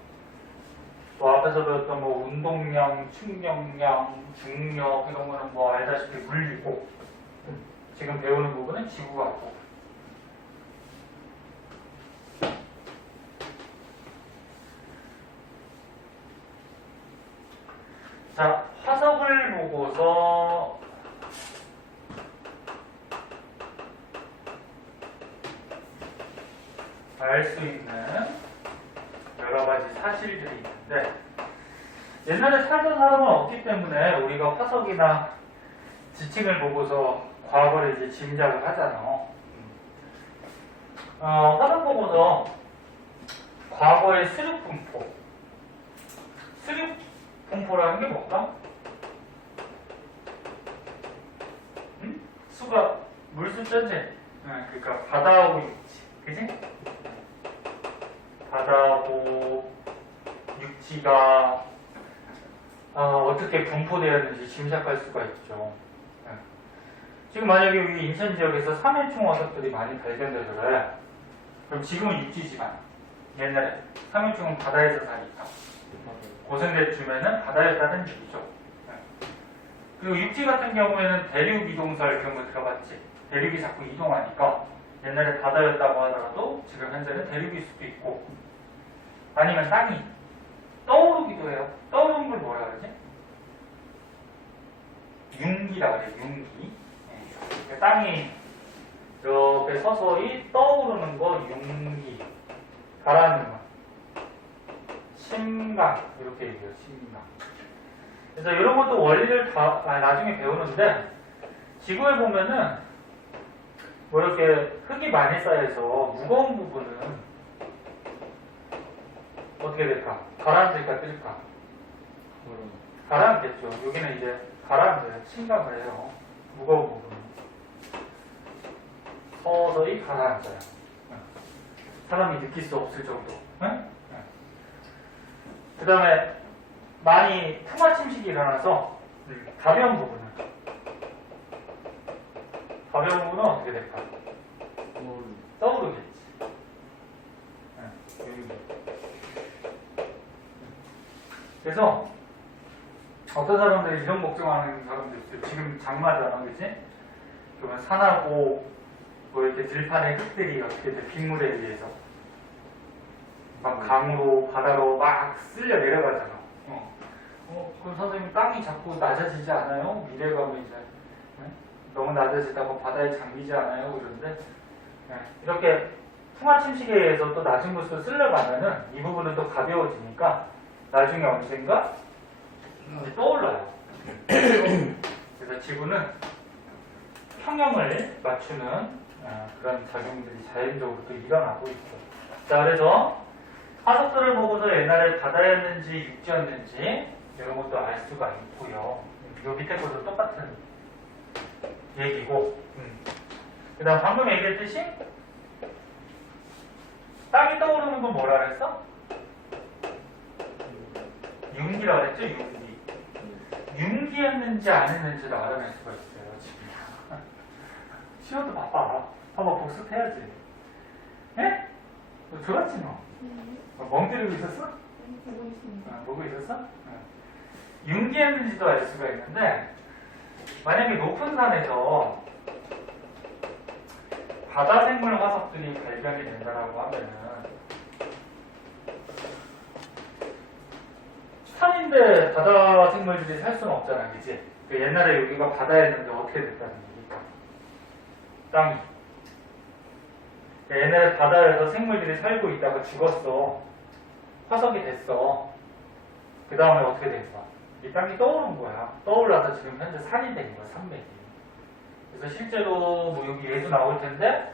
또 앞에서 배웠던 뭐 운동량, 충격량, 중력 이런 거는 뭐 알다시피 물리고, 지금 배우는 부분은 지구과학고. 자, 화석을 보고서 알 수 있는 여러 가지 사실들이 있는데, 옛날에 살던 사람은 없기 때문에 우리가 화석이나 지층을 보고서 과거를 이제 짐작을 하잖아. 화석 보고서 과거의 수륙 분포라는 게 뭘까? 수가 물수전지. 그러니까 바다하고 육지, 그지? 바다하고 육지가 어떻게 분포되었는지 짐작할 수가 있죠. 지금 만약에 여기 인천 지역에서 3회충 화석들이 많이 발견되더래. 그럼 지금은 육지지만 옛날에 3회충은 바다에서 사니까 고생대쯤에는 바다였다는 얘기죠. 그리고 육지 같은 경우에는 대륙 이동설 그런 거 들어봤지. 대륙이 자꾸 이동하니까 옛날에 바다였다고 하더라도 지금 현재는 대륙일 수도 있고 아니면 땅이 떠오르기도 해요. 떠오르는 걸 뭐라 그러지? 융기라 그래. 융기. 땅이 이렇게 서서히 떠오르는 거 융기. 가라앉는 거. 심강. 이렇게 얘기해요. 심강. 그래서 이런 것도 원리를 다 나중에 배우는데 지구에 보면은 뭐 이렇게 흙이 많이 쌓여서 무거운 부분은 어떻게 될까? 가라앉을까 뜰까? 가라앉겠죠. 여기는 이제 가라앉아요. 침감을 해요. 무거운 부분은 서서히 가라앉아요. 사람이 느낄 수 없을 정도. 그 다음에 많이 풍화 침식이 일어나서 가벼운 부분은 어떻게 될까? 떠오르겠지. 그래서 어떤 사람들이 이런 걱정하는 사람들 있어요. 지금 장마잖아, 그치? 그러면 산하고 뭐 이렇게 들판의 흙들이 어떻게 돼? 빗물에 의해서 막 강으로 바다로 막 쓸려 내려가잖아. 그럼 선생님 땅이 자꾸 낮아지지 않아요? 미래가 뭐 이제 너무 낮아지다가 바다에 잠기지 않아요? 그런데 이렇게 풍화 침식에 의해서 또 낮은 곳으로 쓸려가면은 이 부분은 또 가벼워지니까 나중에 언젠가 떠올라요. 그래서 지구는 평형을 맞추는 그런 작용들이 자연적으로 또 일어나고 있죠. 자, 그래서 화석들을 보고서 옛날에 바다였는지 육지였는지 이런 것도 알 수가 있고요. 요 밑에 것도 똑같은 얘기고. 그 다음 방금 얘기했듯이 땅이 떠오르는 건 뭐라 그랬어? 융기라고 그랬죠? 융기. 융기였는지 아니었는지도 알아낼 수가 있어요. 지금. 시험도 바빠. 한번 복습해야지. 예? 너 들었지 너? 멍 때리고 있었어? 보고 있습니다. 보고 있었어? 융기였는지도 알 수가 있는데 만약에 높은 산에서 바다 생물 화석들이 발견이 된다라고 하면은 산인데 바다 생물들이 살 수는 없잖아, 그치? 옛날에 여기가 바다였는데 어떻게 됐다는 얘기니까 땅이 옛날에 바다에서 생물들이 살고 있다가 죽었어. 화석이 됐어. 그 다음에 어떻게 된 거야? 이 땅이 떠오른 거야. 떠올라서 지금 현재 산이 된 거야, 산맥이. 그래서 실제로 뭐 여기 예도 나올 텐데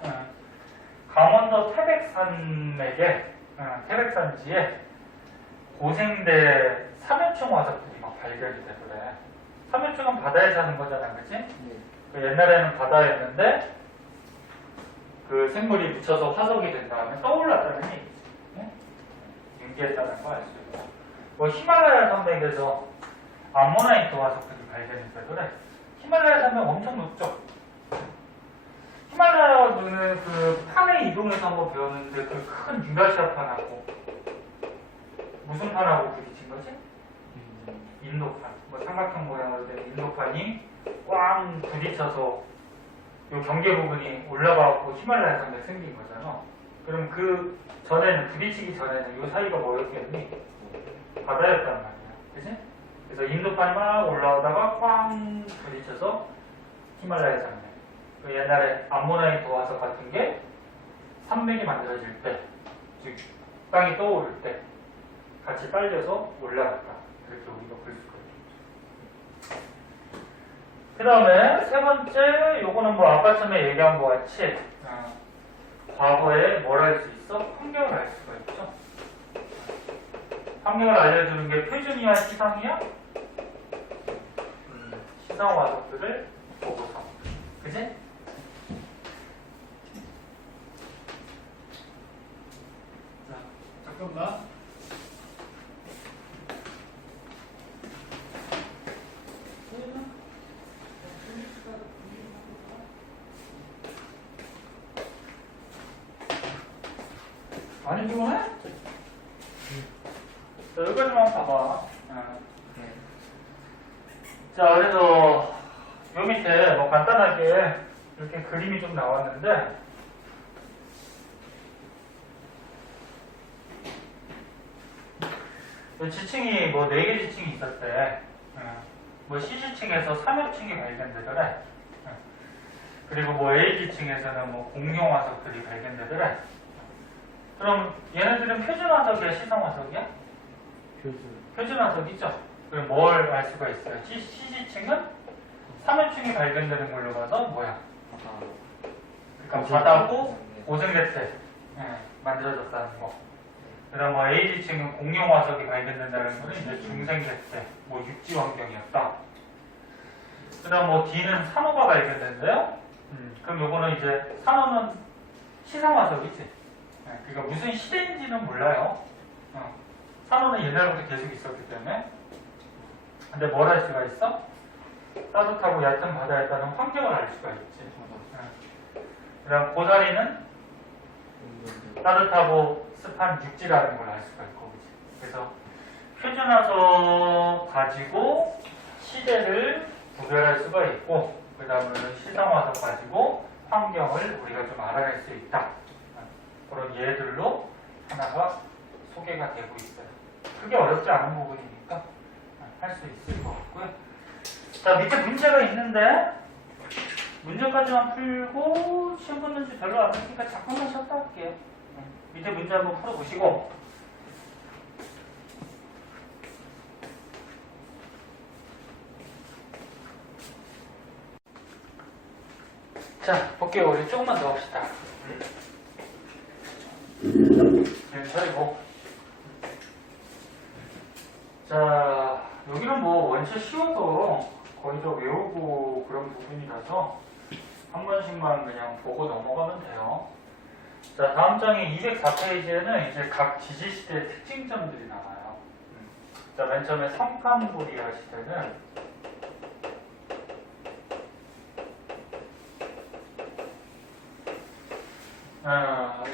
강원도 태백산맥에 태백산지에 고생대 삼엽충 화석들이 막 발견이 되더래. 삼엽충은 바다에 사는 거잖아, 그치? 옛날에는 바다였는데 그 생물이 묻혀서 화석이 된 다음에 떠올랐다는 얘기지. 융기했다는 거 알 수 있고. 뭐 히말라야 산맥에서 암모나이트 화석들이 발견이 되더래. 히말라야 산맥 엄청 높죠. 히말라야는 그 판에 이동해서 한번 배웠는데 그 큰 유라시아 판하고 무슨 판하고 부딪힌 거지? 인도판. 뭐 삼각형 모양으로 된 인도판이 꽝 부딪혀서 요 경계 부분이 올라가고 히말라야 산맥 생긴 거잖아. 그럼 그 전에는 부딪히기 전에는 요 사이가 뭐였겠니? 바다였단 말이야. 그치? 그래서 인도판이 막 올라오다가 꽝 부딪혀서 히말라야 산맥. 그 옛날에 암모나이트 화석 같은 게 산맥이 만들어질 때, 즉 땅이 떠오를 때 같이 딸려서 올라갔다. 그렇게 우리가 볼 수가 있죠. 그 다음에 세 번째, 요거는 뭐 아까 전에 얘기한 것 같이 과거에 뭘 할 수 있어? 환경을 알 수가 있죠. 환경을 알려주는 게 표준이야, 시상이야? 시상 화석들을 보고서. 그지? 자, 잠깐만. 많이 피곤해? 자, 여기까지만 봐봐. 네. 자, 그래서 요 밑에 뭐 간단하게 이렇게 그림이 좀 나왔는데 요 지층이 뭐 4개 지층이 있었대. 뭐 C지층에서 3호층이 발견되더래. 그리고 뭐 A지층에서는 뭐 공룡화석들이 발견되더래. 그럼 얘네들은 표준화석이야, 시성화석이야? 표준. 표준화석이죠. 그럼 뭘 알 수가 있어요? C지층은 3호층이 발견되는 걸로 봐서 뭐야? 그러니까 바다고 오색레테 만들어졌다는 거. 그다음 뭐 A지층은 공룡화석이 발견된다는 거는 이제 중생레테, 뭐 육지 환경이었다. 그다음 뭐 D는 산호가 발견된대요. 그럼 요거는 이제 산호는 시상화석이지. 그러니까 무슨 시대인지는 몰라요. 산호는 옛날부터 계속 있었기 때문에. 근데 뭘 알 수가 있어? 따뜻하고 얕은 바다에 따른 환경을 알 수가 있지. 그다음 고사리는 따뜻하고 습한 육지라는 걸 알 수가 있고, 그치? 그래서 표준화석 가지고 시대를 구별할 수가 있고, 그 다음에는 시상화석 가지고 환경을 우리가 좀 알아낼 수 있다. 그런 예들로 하나가 소개가 되고 있어요. 크게 어렵지 않은 부분이니까 할 수 있을 것 같고요. 자, 밑에 문제가 있는데 문제까지만 풀고 시험 붙는지 별로 안 했으니까 잠깐만 쉬었다 할게요. 밑에 문제 한번 풀어보시고 자, 볼게요. 우리 조금만 더 합시다. 차리고 자, 여기는 뭐 원체 쉬워서 거의 다 외우고 그런 부분이라서 한 번씩만 그냥 보고 넘어가면 돼요. 자, 다음 장의 204페이지에는 이제 각 지지시대의 특징점들이 나와요. 자, 맨 처음에 성캄브리아 시대는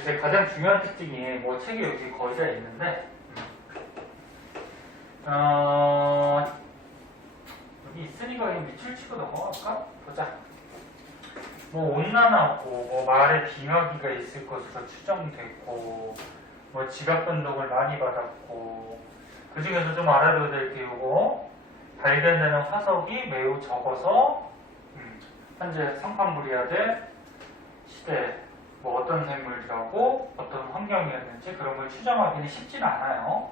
이제 가장 중요한 특징이 뭐 책이 여기 거의 다 있는데 여기 있으니까 그냥 밑줄 치고 넘어갈까? 보자. 뭐 온난하고 뭐 말에 빙하기가 있을 것으로 추정됐고 뭐 지각 변동을 많이 받았고 그 중에서 좀 알아둬야 될 게 요거 발견되는 화석이 매우 적어서 현재 성캄브리아대 시대 뭐 어떤 생물들하고 어떤 환경이었는지 그런 걸 추정하기는 쉽지는 않아요.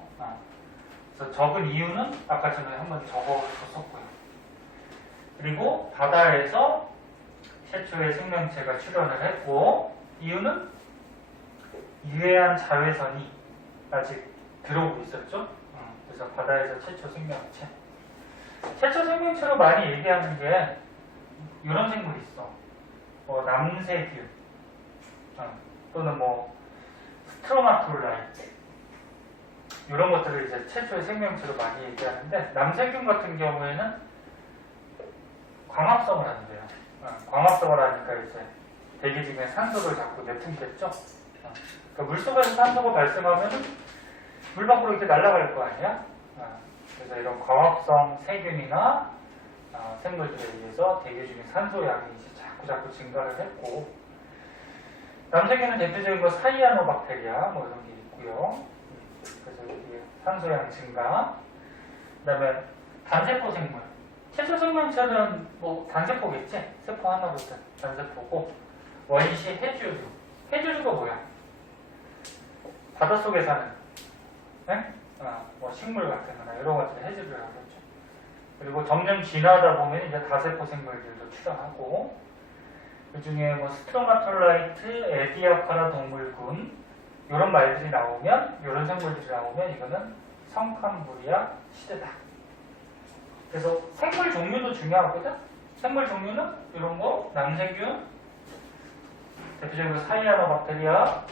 그래서 적은 이유는 아까 전에 한번 적어줬었고요. 그리고 바다에서 최초의 생명체가 출현을 했고 이유는 유해한 자외선이 아직 들어오고 있었죠. 그래서 바다에서 최초 생명체. 최초 생명체로 많이 얘기하는 게 이런 생물이 있어. 뭐 남세균 또는 뭐 스트로마톨라이트 이런 것들을 이제 최초의 생명체로 많이 얘기하는데 남세균 같은 경우에는 광합성을 한대요. 광합성을 하니까 이제 대기 중에 산소를 자꾸 내뿜겠죠. 그러니까 물속에서 산소가 발생하면 물 밖으로 이렇게 날아갈 거 아니야? 그래서 이런 광합성 세균이나 생물들에 의해서 대기 중에 산소 양이 이제 자꾸 증가를 했고 남세균은 대표적인 거 사이아노박테리아 뭐 이런 게 있고요. 그래서 여기 산소양 증가. 그다음에 단세포 생물. 최초 생명체는 뭐 단세포겠지? 세포 하나부터 단세포고 원시 해조류. 해조류가 뭐야? 바닷속에 사는 뭐 식물 같은 거나 이런 것들 해조류라고 그러죠. 그리고 점점 진화하다 보면 이제 다세포 생물들도 출현하고 그 중에 뭐 스트로마톨라이트, 에디아카라 동물군 이런 말들이 나오면 이런 생물들이 나오면 이거는 성캄브리아 시대다. 그래서 생물 종류도 중요하거든. 생물 종류는 이런 거, 남세균, 대표적으로 사이아노박테리아,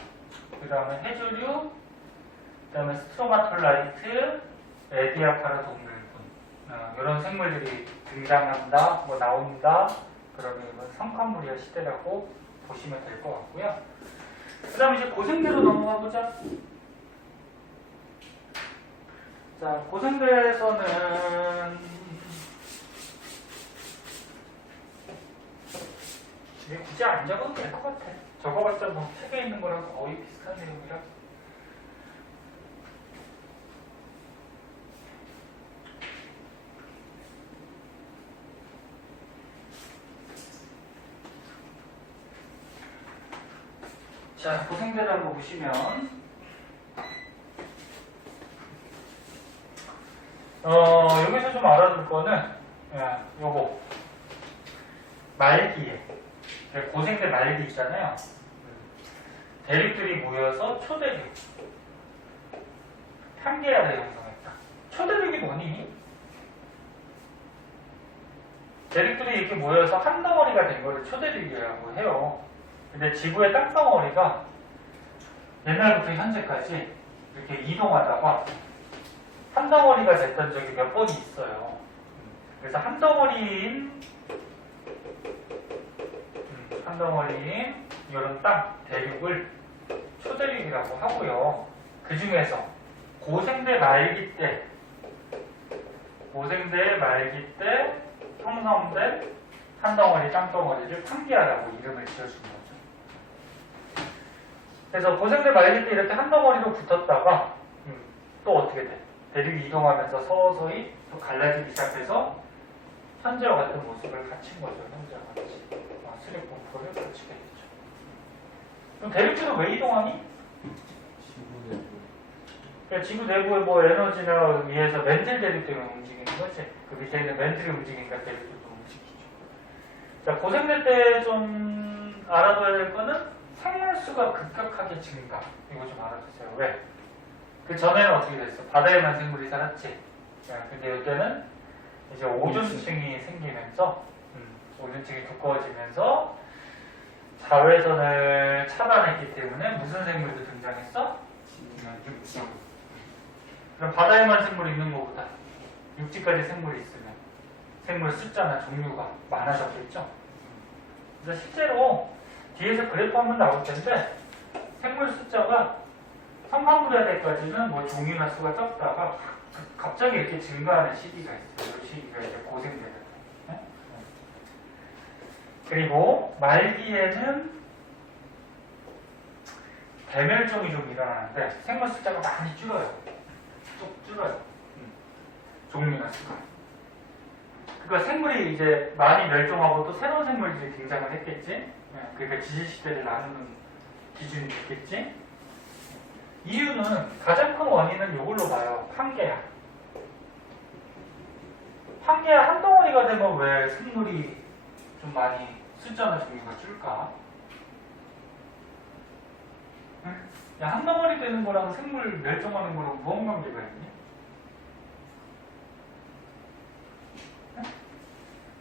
그 다음에 해조류, 그 다음에 스트로마톨라이트, 에디아카라 동물군, 이런 생물들이 등장한다, 뭐 나온다. 그러면 이건 성칸무리아 시대라고 보시면 될 것 같고요. 그 다음에 이제 고생대로 넘어가 보자. 자, 고생대에서는 이제 굳이 안 적어도 될 것 같아. 적어봤자 뭐 책에 있는 거랑 거의 비슷한 내용이라. 자, 고생대를 한번 보시면 여기서 좀 알아둘 거는 요거 말기에 고생대 말기 있잖아요. 대륙들이 모여서 초대륙 판게아를 형성했다. 초대륙이 뭐니? 대륙들이 이렇게 모여서 한 덩어리가 된 거를 초대륙이라고 해요. 근데 지구의 땅덩어리가 옛날부터 현재까지 이렇게 이동하다가 한 덩어리가 됐던 적이 몇 번이 있어요. 그래서 한 덩어리인 이런 땅, 대륙을 초대륙이라고 하고요. 그 중에서 고생대 말기 때 형성된 한 덩어리 땅덩어리를 판게아라고 이름을 지어준 거죠. 그래서 고생대 말기 때 이렇게 한 덩어리로 붙었다가 또 어떻게 돼? 대륙이 이동하면서 서서히 또 갈라지기 시작해서 현재와 같은 모습을 갖춘 거죠. 현재와 같이 수립 공포를 갖추게 되죠. 그럼 대륙들은 왜 이동하니? 지구 내부. 그러니까 지구 내부의 뭐 에너지나 의해서 맨틀 대륙 때문에 움직이는 거지. 그 밑에 있는 맨틀이 움직이니까 대륙들도 움직이죠. 자, 고생대 때 좀 알아둬야 될 거는 생물수가 급격하게 증가. 이거 좀 알아두세요. 왜? 그 전에는 어떻게 됐어? 바다에만 생물이 살았지. 근데 이때는 이제 오존층이 생기면서 오존층이 두꺼워지면서 자외선을 차단했기 때문에 무슨 생물도 등장했어? 육지. 그럼 바다에만 생물이 있는 것보다 육지까지 생물이 있으면 생물 숫자나 종류가 많아졌겠죠? 그래서 실제로 뒤에서 그래프 한번 나올 텐데 생물 숫자가 성칸무리아 때까지는 뭐 종류나 수가 적다가 갑자기 이렇게 증가하는 시기가 있어요. 이 시기가 이제 고생대를. 네? 그리고 말기에는 대멸종이 좀 일어나는데 생물 숫자가 많이 줄어요. 쭉 줄어요. 종류나 수가. 그러니까 생물이 이제 많이 멸종하고 또 새로운 생물들이 등장을 했겠지. 그러니까 지질시대를 나누는 기준이 됐겠지. 이유는 가장 큰 원인은 이걸로 봐요. 판게아. 판게아 한 덩어리가 되면 왜 생물이 좀 많이 숫자나 종류가 줄까? 야, 한 덩어리 되는 거랑 생물 멸종하는 거랑 무슨 관계가 있니?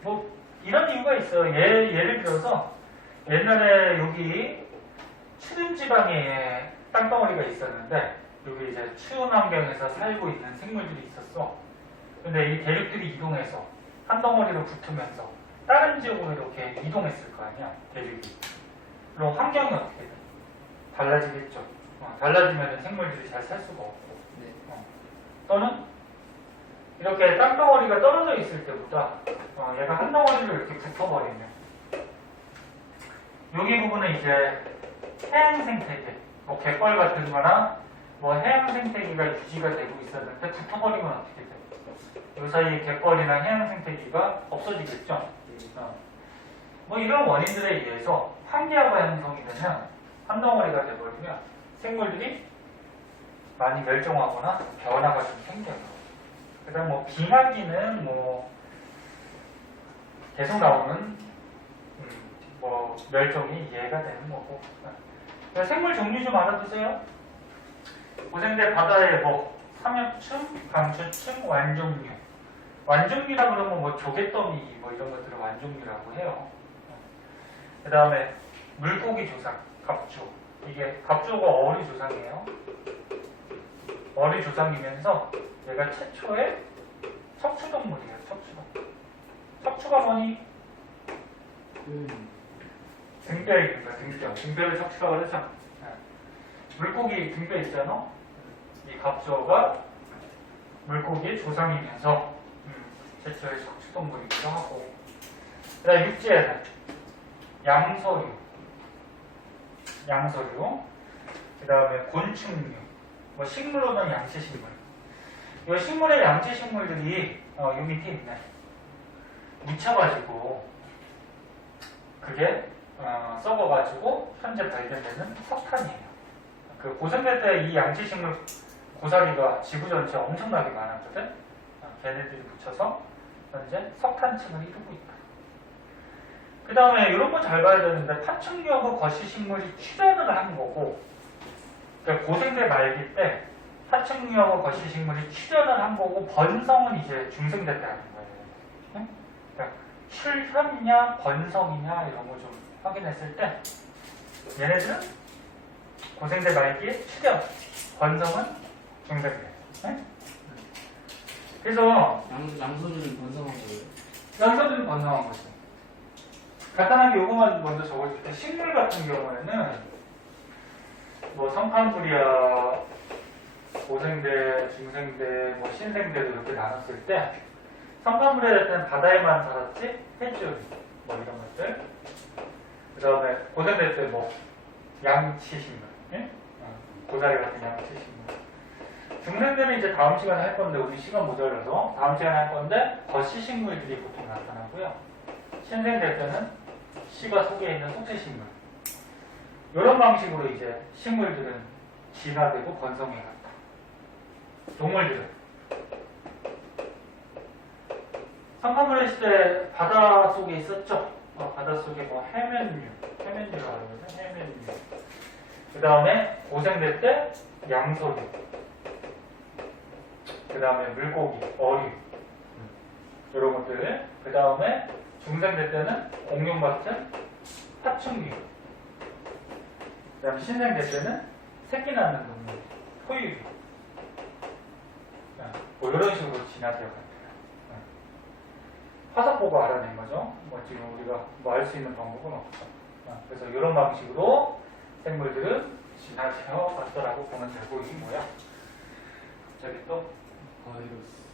뭐 이런 이유가 있어요. 예를 들어서 옛날에 여기 추운 지방에 땅덩어리가 있었는데 여기 이제 추운 환경에서 살고 있는 생물들이 있었어. 근데 이 대륙들이 이동해서 한 덩어리로 붙으면서 다른 지역으로 이렇게 이동했을 거 아니야, 대륙이. 그럼 환경이 어떻게 돼? 달라지겠죠. 달라지면 생물들이 잘 살 수가 없고. 네. 또는 이렇게 땅덩어리가 떨어져 있을 때보다 얘가 한 덩어리로 이렇게 붙어버리면 여기 부분은 이제 해양 생태계, 뭐 갯벌 같은 거나 뭐 해양 생태계가 유지가 되고 있었는데 붙어버리면 어떻게 돼? 이 사이 갯벌이나 해양 생태계가 없어지겠죠? 뭐 이런 원인들에 의해서 판게아가 형성이 되면 한 덩어리가 돼버리면 생물들이 많이 멸종하거나 변화가 좀 생겨요. 그다음 뭐 빙하기는 뭐 계속 나오는 뭐 멸종이 이해가 되는 거고. 생물 종류 좀 알아두세요. 고생대 바다의 뭐 삼엽충, 강추충, 완종류. 완종류라 그러면 뭐 조개더미 뭐 이런 것들을 완종류라고 해요. 그 다음에 물고기 조상, 갑주. 이게 갑주가 어리 조상이에요. 어리 조상이면서 얘가 최초의 척추동물이에요. 척추동. 척추가 뭐니? 등뼈에 있는 거야. 등뼈. 등뼈를 척추라고 그러죠. 물고기 등뼈 있잖아. 이 갑주어가 물고기의 조상이면서 최초의 척추동물이기도 하고. 그 다음에 육지에는 양서류, 그 다음에 곤충류, 뭐 식물로는 양치식물. 이 식물의 양치식물들이 요 밑에 있네. 묻혀가지고 그게 썩어가지고 현재 발견되는 석탄이에요. 그 고생될 때 이 양치식물 고사리가 지구 전체에 엄청나게 많았거든. 걔네들이 묻혀서 현재 석탄층을 이루고 있다. 그 다음에 이런 거 잘 봐야 되는데 파충류하고 거시식물이 출현을 한 거고, 그러니까 고생대 말기 때 파충류하고 거시식물이 출현을 한 거고 번성은 이제 중생대 때 하는 거예요. 응? 그러니까 출현이냐 번성이냐 이런 거 좀 확인했을 때 얘네들은 고생대 말기에 출현, 번성은 중생대. 응? 그래서 양소주는 번성한 거예요. 양서들은 번성한 거죠. 간단하게 요거만 먼저 적어줄게. 식물 같은 경우에는 뭐 성칸부리아, 고생대, 중생대, 뭐 신생대도 이렇게 나눴을 때 성칸부리아 때는 바다에만 살았지 횟줄 뭐 이런 것들. 그 다음에 고생대 때 뭐 양치식물, 예? 고사리 같은 양치식물. 중생대는 이제 다음 시간에 할 건데 우리 시간 모자라서 다음 시간에 할 건데 거시식물들이 보통 나타나고요. 신생대 때는 씨가 속에 있는 속세식물. 이런 방식으로 이제 식물들은 진화되고 번성해 갔다. 동물들은 성칸부리아 시대 바다 속에 있었죠. 바다 속에 뭐 해면류라고 하거든. 해면류. 그 다음에 고생대 때 양서류. 그 다음에 물고기, 어류. 이런 것들. 그 다음에 중생대 때는 공룡 같은 파충류. 그 다음에 신생대 때는 새끼 낳는 동물, 포유류. 뭐 이런 식으로 진화되어 갑니다. 화석 보고 알아낸 거죠. 뭐 지금 우리가 뭐 알 수 있는 방법은 없죠. 그래서 이런 방식으로 생물들은 진화되어 갔더라고 보면 되고, 이게 뭐야? 저기 또? 바이러스.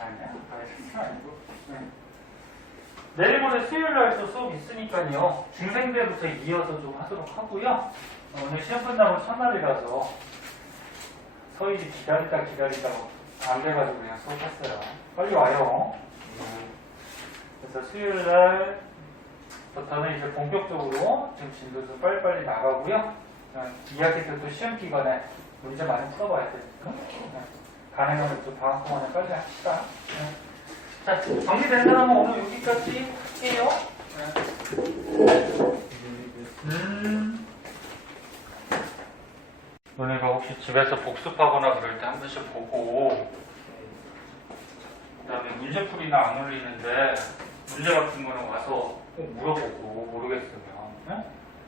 아니야, 바이러스는 아니고. 내일 모레 수요일 날 또 수업 있으니까요. 중생대부터 이어서 좀 하도록 하고요. 오늘 시험 끝나고 첫날이라서 서희이 기다리다 안 돼가지고 그냥 수업했어요. 빨리 와요. 그래서 수요일 날부터는 이제 본격적으로 지금 진도 좀 빨리빨리 나가고요. 2학기 때도 시험 기간에 문제 많이 풀어봐야 되니까. 가능하면 또 방학 동안에 빨리 합시다. 자, 정리된 사람은 오늘 여기까지 할게요. 너네가 혹시 집에서 복습하거나 그럴 때 한 번씩 보고, 그 다음에 문제풀이나 안 올리는데 문제 같은 거는 와서 꼭 물어보고, 모르겠으면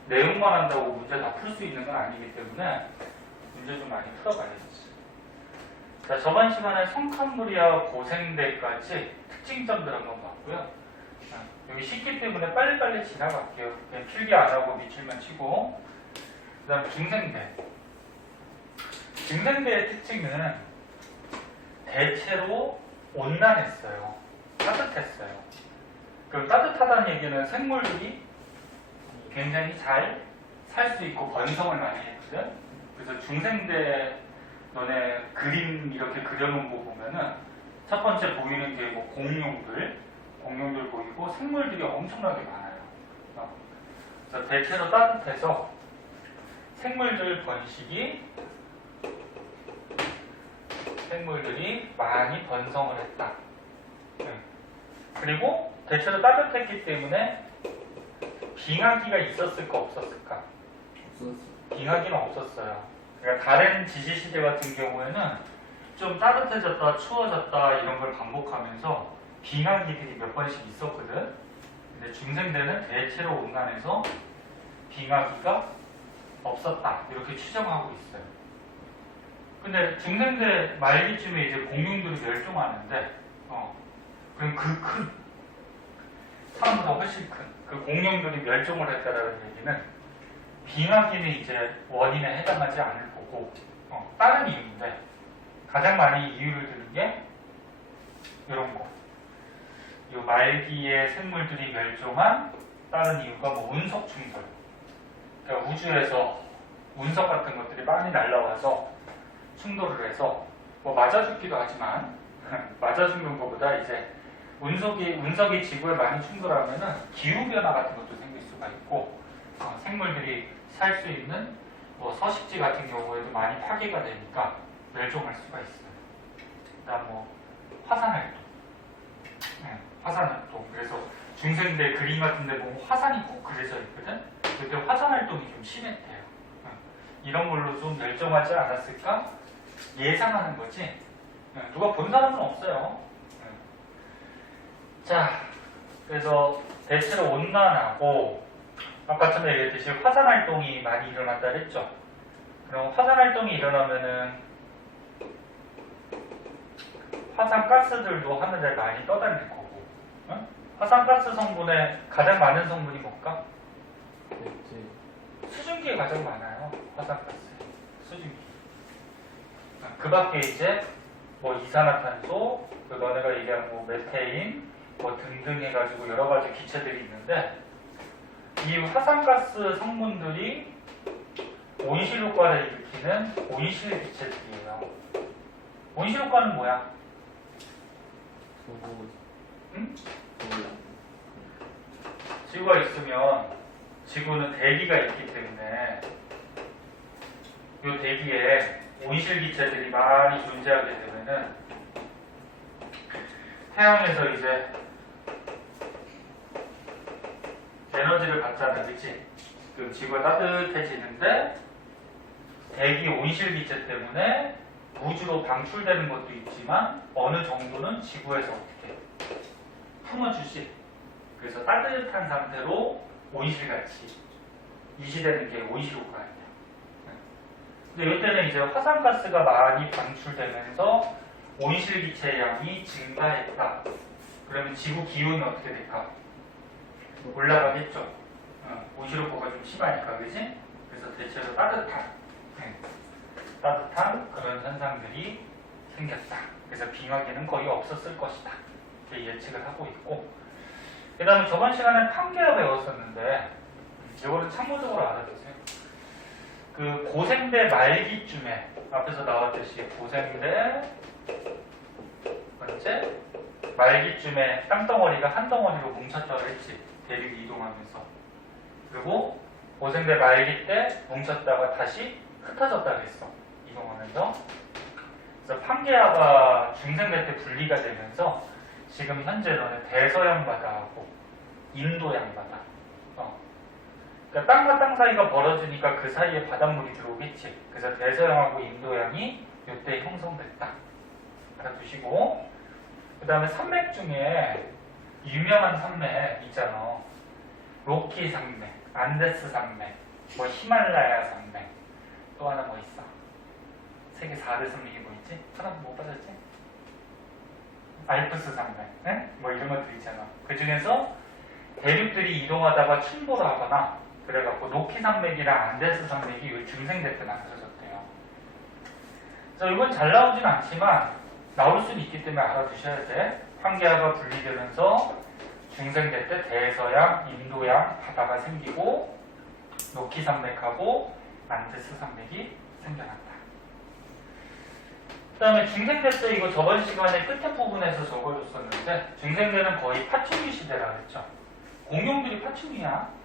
내용만 한다고 문제 다 풀 수 있는 건 아니기 때문에 문제 좀 많이 풀어봐야지. 자, 저번 시간에 성칸부리아 고생대까지 특징점들 한번 봤고요. 여기 쉽기 때문에 빨리빨리 지나갈게요. 그냥 필기 안 하고 밑줄만 치고. 그 다음 중생대. 중생대의 특징은 대체로 온난했어요. 따뜻했어요. 그럼 따뜻하다는 얘기는 생물들이 굉장히 잘 살 수 있고 번성을 많이 했거든. 그래서 중생대 너네 그림 이렇게 그려놓은 거 보면은 첫 번째 보이는 게 뭐 공룡들 보이고 생물들이 엄청나게 많아요. 그래서 대체로 따뜻해서 생물들이 많이 번성을 했다. 그리고 대체로 따뜻했기 때문에 빙하기가 있었을까 없었을까? 없었어. 빙하기는 없었어요. 그러니까 다른 지지시대 같은 경우에는 좀 따뜻해졌다 추워졌다 이런 걸 반복하면서 빙하기들이 몇 번씩 있었거든. 근데 중생 때는 대체로 온난해서 빙하기가 없었다 이렇게 추정하고 있어요. 근데 중생 때 말기쯤에 이제 공룡들이 멸종하는데 그럼 그 큰 사람보다 훨씬 큰 그 공룡들이 멸종을 했다라는 얘기는 빙하기는 이제 원인에 해당하지 않을 거고 다른 이유인데 가장 많이 이유를 드는 게 이런 거. 이 말기의 생물들이 멸종한 다른 이유가 뭐 운석 충돌. 그러니까 우주에서 운석 같은 것들이 많이 날라와서 충돌을 해서 뭐 맞아 죽기도 하지만 맞아 죽는 것보다 이제 운석이 지구에 많이 충돌하면은 기후 변화 같은 것도 생길 수가 있고 생물들이 살 수 있는 뭐 서식지 같은 경우에도 많이 파괴가 되니까 멸종할 수가 있어요. 그다음 뭐 화산활동, 화산활동. 그래서 중생대 그림 같은데 보면 화산이 꼭 그려져 있거든. 그때 화산활동이 좀 심했대요. 이런 걸로 좀 멸종하지 않았을까 예상하는 거지. 누가 본 사람은 없어요. 자, 그래서 대체로 온난하고 아까 전에 얘기했듯이 화산활동이 많이 일어났다 그랬죠. 그럼 화산활동이 일어나면은 화산가스들도 하늘에 많이 떠다닐 거고, 화산가스 성분에 가장 많은 성분이 뭘까? 수증기에 가장 많아요. 화산가스 수증기. 그 밖에 이제 뭐 이산화탄소, 너네가 얘기한 뭐 메테인, 뭐 등등 해가지고 여러 가지 기체들이 있는데 이 화산가스 성분들이 온실효과를 일으키는 온실 기체들이에요. 온실효과는 뭐야? 응? 지구가 있으면 지구는 대기가 있기 때문에 이 대기에 온실 기체들이 많이 존재하게 되면은 태양에서 이제 에너지를 받잖아, 그치? 그 지구가 따뜻해지는데 대기 온실 기체 때문에 우주로 방출되는 것도 있지만 어느 정도는 지구에서 어떻게 품어주지. 그래서 따뜻한 상태로 온실같이 유지되는 게 온실효과 아니야. 근데 이때는 이제 화산가스가 많이 방출되면서 온실기체 양이 증가했다. 그러면 지구 기온은 어떻게 될까? 올라가겠죠. 온실효과가 좀 심하니까, 그지? 그래서 대체로 따뜻한 그런 현상들이 생겼다. 그래서 빙하기는 거의 없었을 것이다. 이렇게 예측을 하고 있고, 그 다음에 저번 시간에 판게아 배웠었는데 이거는 참고적으로 알아두세요. 그 고생대 말기쯤에 앞에서 나왔듯이 고생대 번째 말기쯤에 땅덩어리가 한 덩어리로 뭉쳤다고 했지. 대륙 이동하면서. 그리고 고생대 말기 때 뭉쳤다가 다시 흩어졌다고 했어. 이동하면서. 그래서 판게아가 중생대 때 분리가 되면서 지금 현재 너는 대서양 바다하고 인도양 바다. 그러니까 땅과 땅 사이가 벌어지니까 그 사이에 바닷물이 들어오겠지. 그래서 대서양하고 인도양이 이때 형성됐다. 알아두시고, 그 다음에 산맥 중에 유명한 산맥 있잖아. 로키 산맥, 안데스 산맥, 뭐 히말라야 산맥, 또 하나 뭐 있어? 세계 4대 산맥이 뭐 있지? 하나 못 받았지? 알프스 산맥, 응? 뭐 이런 것들 있잖아. 그 중에서 대륙들이 이동하다가 충돌을 하거나 그래갖고 로키 산맥이랑 안데스 산맥이 증생대 때 나눠졌대요. 그래서 이건 잘 나오진 않지만 나올 수는 있기 때문에 알아두셔야 돼. 판게아가 분리되면서 중생대 때 대서양, 인도양 바다가 생기고 로키 산맥하고 안데스 산맥이 생겨났다. 그 다음에 중생대 때 이거 저번 시간에 끝에 부분에서 적어줬었는데 중생대는 거의 파충류 시대라 그랬죠. 공룡들이 파충류야.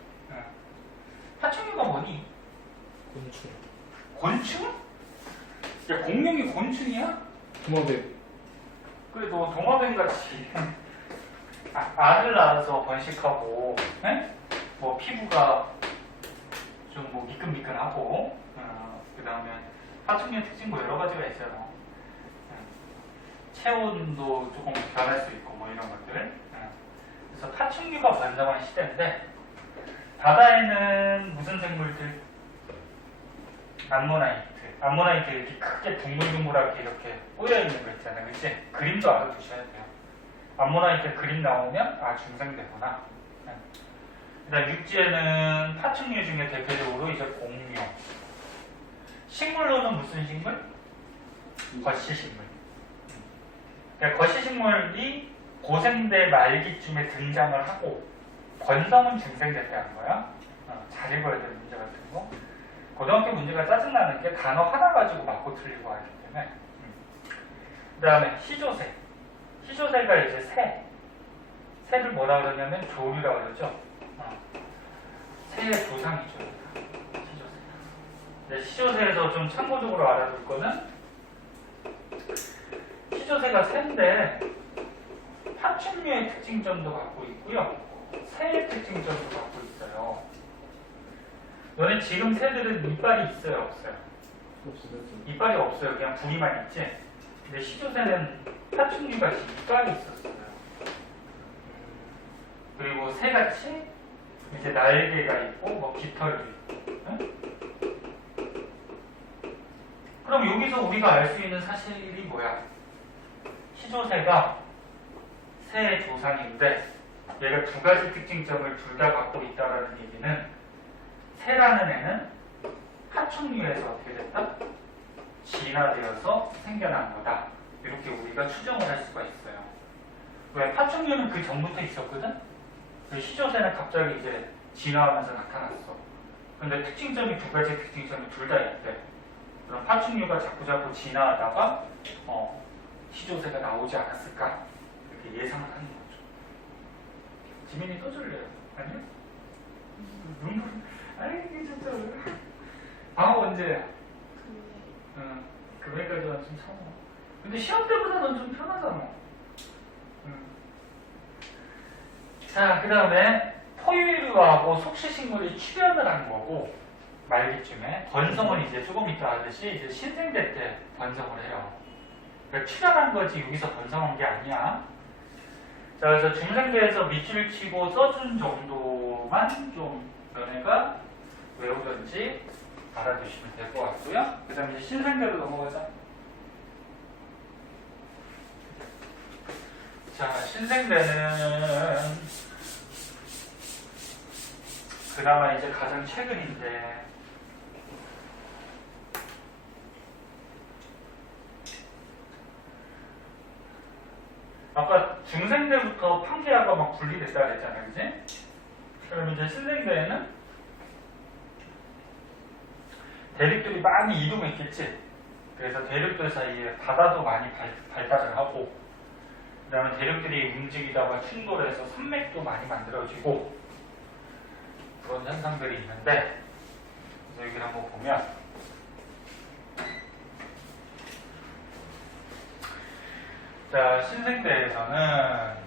파충류가 뭐니? 곤충. 곤충? 야, 공룡이 곤충이야? 도마뱀. 그래, 너 도마뱀같이 알을 낳아서 번식하고, 뭐 피부가 좀 뭐 미끈미끈하고, 그 다음에 파충류 특징 뭐 여러 가지가 있어요. 체온도 조금 변할 수 있고 뭐 이런 것들. 그래서 파충류가 번성한 시대인데 바다에는 무슨 생물들? 암모나이트. 암모나이트 이렇게 크게 둥글둥글하게 이렇게 꼬여 있는 거 있잖아요, 그치? 그림도 알아두셔야 돼요. 암모나이트 그림 나오면 중생되구나. 그다음 육지에는 파충류 중에 대표적으로 이제 공룡. 식물로는 무슨 식물? 거시식물. 그러니까 거시식물이 고생대 말기쯤에 등장을 하고 번성은 중생대 때 한 거야. 잘 읽어야 되는 문제 같은 거. 고등학교 문제가 짜증나는 게 단어 하나 가지고 맞고 틀리고 하기 때문에. 그 다음에 시조새. 시조새가 이제 새. 새를 뭐라 그러냐면 조류라고 그러죠. 새의 조상이죠. 시조새. 시조새에서 좀 참고적으로 알아둘 거는 시조새가 새인데 파충류의 특징점도 갖고 있고요. 새의 특징점도 갖고 있어요. 너네 지금 새들은 이빨이 있어요? 없어요? 이빨이 없어요. 그냥 부리만 있지? 근데 시조새는 파충류같이 이빨이 있었어요. 그리고 새같이 이제 날개가 있고 뭐 깃털도 있고. 응? 그럼 여기서 우리가 알 수 있는 사실이 뭐야? 시조새가 새의 조상인데 얘가 두 가지 특징점을 둘 다 갖고 있다는 얘기는 새라는 애는 파충류에서 어떻게 됐다? 진화되어서 생겨난 거다. 이렇게 우리가 추정을 할 수가 있어요. 왜? 파충류는 그 전부터 있었거든? 그 시조새는 갑자기 이제 진화하면서 나타났어. 근데 특징점이 두 가지 특징점이 둘 다 있대. 그럼 파충류가 자꾸자꾸 진화하다가 시조새가 나오지 않았을까? 이렇게 예상을 하는 거죠. 지민이 또 졸려요. 아니요? 눈물. 아이, 이게 진짜. 방학 언제야? 금요일까지만 좀 참아. 근데 시험 때보다는 좀 편하잖아. 자, 그 다음에 포유류하고 속시식물이 출현을 한 거고, 말기쯤에 번성은 이제 조금 이따 하듯이 이제 신생대 때 번성을 해요. 그러니까 출현한 거지 여기서 번성한 게 아니야. 자, 그래서 중생대에서 밑줄 치고 써준 정도만 좀 너네가 외우든지 알아두시면 될 것 같고요. 그 다음에 이제 신생대로 넘어가자. 자, 신생대는 그나마 이제 가장 최근인데 아까 중생대부터 판계하고 막 분리됐다 그랬잖아요, 그지? 그럼 이제 신생대에는 대륙들이 많이 이동했겠지? 그래서 대륙들 사이에 바다도 많이 발달을 하고, 그 다음에 대륙들이 움직이다가 충돌해서 산맥도 많이 만들어지고, 그런 현상들이 있는데, 그래서 여기를 한번 보면, 자, 신생대에서는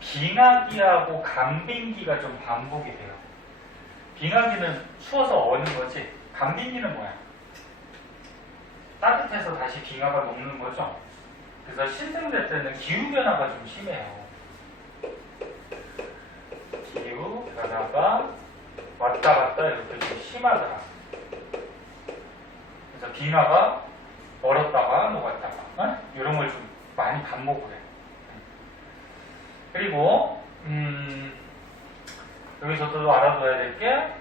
빙하기하고 간빙기가 좀 반복이 돼요. 빙하기는 추워서 어는 거지. 간빙기는 뭐야? 따뜻해서 다시 빙하가 녹는 거죠. 그래서 신생대 때는 기후변화가 좀 심해요. 기후변화가 왔다 갔다 이렇게 좀 심하더라. 그래서 빙하가 얼었다가 녹았다가 이런 걸 좀 많이 반복을 해. 그리고 여기서 또 알아둬야 될 게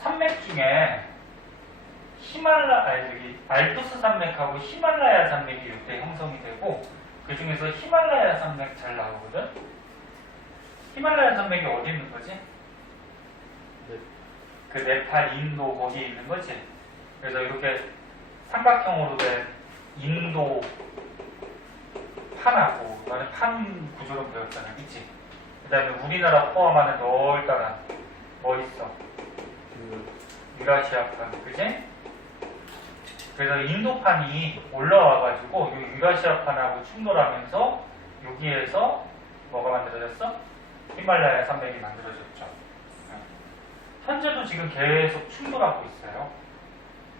산맥 중에 알프스 산맥하고 히말라야 산맥이 이때 형성이 되고, 그 중에서 히말라야 산맥 잘 나오거든. 히말라야 산맥이 어디 있는 거지? 네. 그 네팔, 인도 거기에 있는 거지. 그래서 이렇게 삼각형으로 된 인도 판하고, 너는 판 구조로 배웠잖아, 그치? 그 다음에 우리나라 포함하는 넓다란 뭐 있어? 유라시아판, 그치? 그래서 인도판이 올라와가지고 이 유라시아판하고 충돌하면서 여기에서 뭐가 만들어졌어? 히말라야 산맥이 만들어졌죠. 현재도 지금 계속 충돌하고 있어요.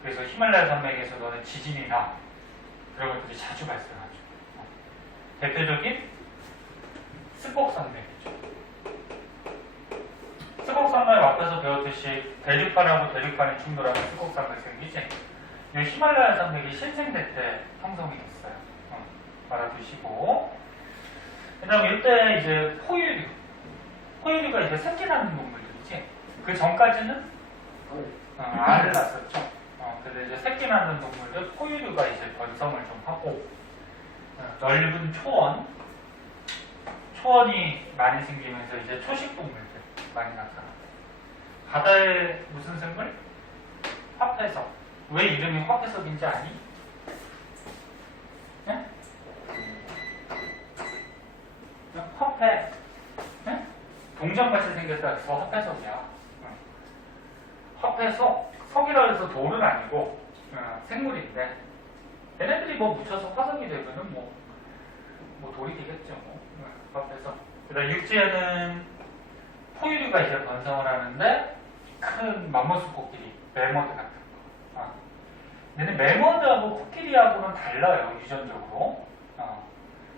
그래서 히말라야 산맥에서 너는 지진이나 그런 것들이 자주 발생하죠. 대표적인 스곡산맥이죠. 스곡산맥 앞에서 배웠듯이 대륙판하고 대륙판이 충돌하는 스곡산맥 생기지. 이 히말라야 산맥이 신생대 때 형성이 됐어요. 알아두시고. 그 다음에 이때 이제 포유류가 이제 새끼나는 동물들이지. 그 전까지는 알을 낳았었죠. 그래서 이제 새끼나는 동물들 포유류가 이제 번성을 좀 하고 넓은 초원이 많이 생기면서 이제 초식 동물들 많이 나타나요. 바다에 무슨 생물? 화폐석. 왜 이름이 화폐석인지 아니? 네? 화폐. 네? 동전같이 생겼다 해서 화폐석이야. 화폐석. 석이라 해서 돌은 아니고 생물인데 얘네들이 뭐 묻혀서 화석이 되면은 뭐 돌이 되겠죠. 화폐석. 그다음 육지에는 포유류가 이제 번성을 하는데 큰 맘모스 코끼리, 매머드 같은 거. 얘는 매머드하고 코끼리하고는 달라요, 유전적으로.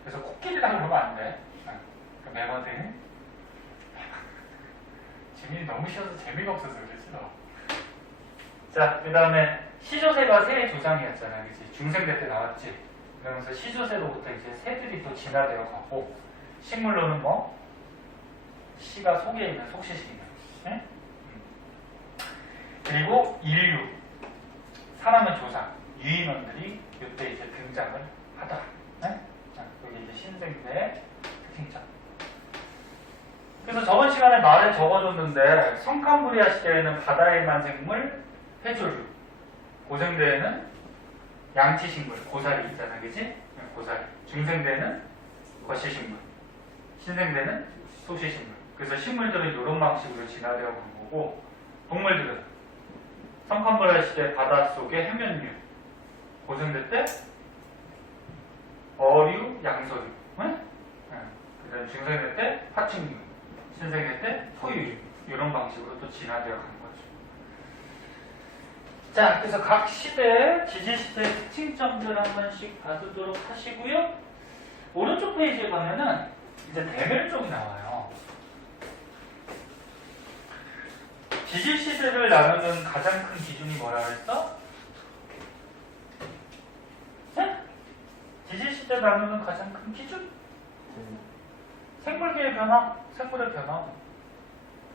그래서 코끼리라고 그러면 안 돼. 그 매머드는 재민이 너무 쉬워서 재미가 없어서 그러지 너. 자, 그 다음에 시조새가 새의 조상이었잖아요, 그치? 중생대 때 나왔지. 그러면서 시조새로부터 이제 새들이 또 진화되어 가고, 식물로는 뭐? 시가 속에 있는 속시식이네. 네? 그리고 인류, 사람의 조상, 유인원들이 이때 이제 등장을 하더라. 네? 자, 여기 이제 신생대의 특징점. 그래서 저번 시간에 말에 적어줬는데 성캄브리아 시대에는 바다에만 생물, 해조류, 고생대에는 양치식물, 고사리 있잖아, 그지? 고사리. 중생대에는 거시식물, 신생대는 소시식물. 그래서 식물들은 이런 방식으로 진화되어 간 거고, 동물들은 성캄브리아 시대 바닷속의 해면류, 고생대 때 어류, 양서류, 응? 그다음 중생대 때 파충류, 신생대 때 포유류, 이런 방식으로 또 진화되어 간 거죠. 자, 그래서 각 시대, 지지시대의 특징점들 한 번씩 봐두도록 하시고요. 오른쪽 페이지에 가면은 이제 대멸종이 나와요. 지지시대를 나누는 가장 큰 기준이 뭐라 그랬어? 네? 지지시대 나누는 가장 큰 기준? 생물계의 변화, 생물의 변화.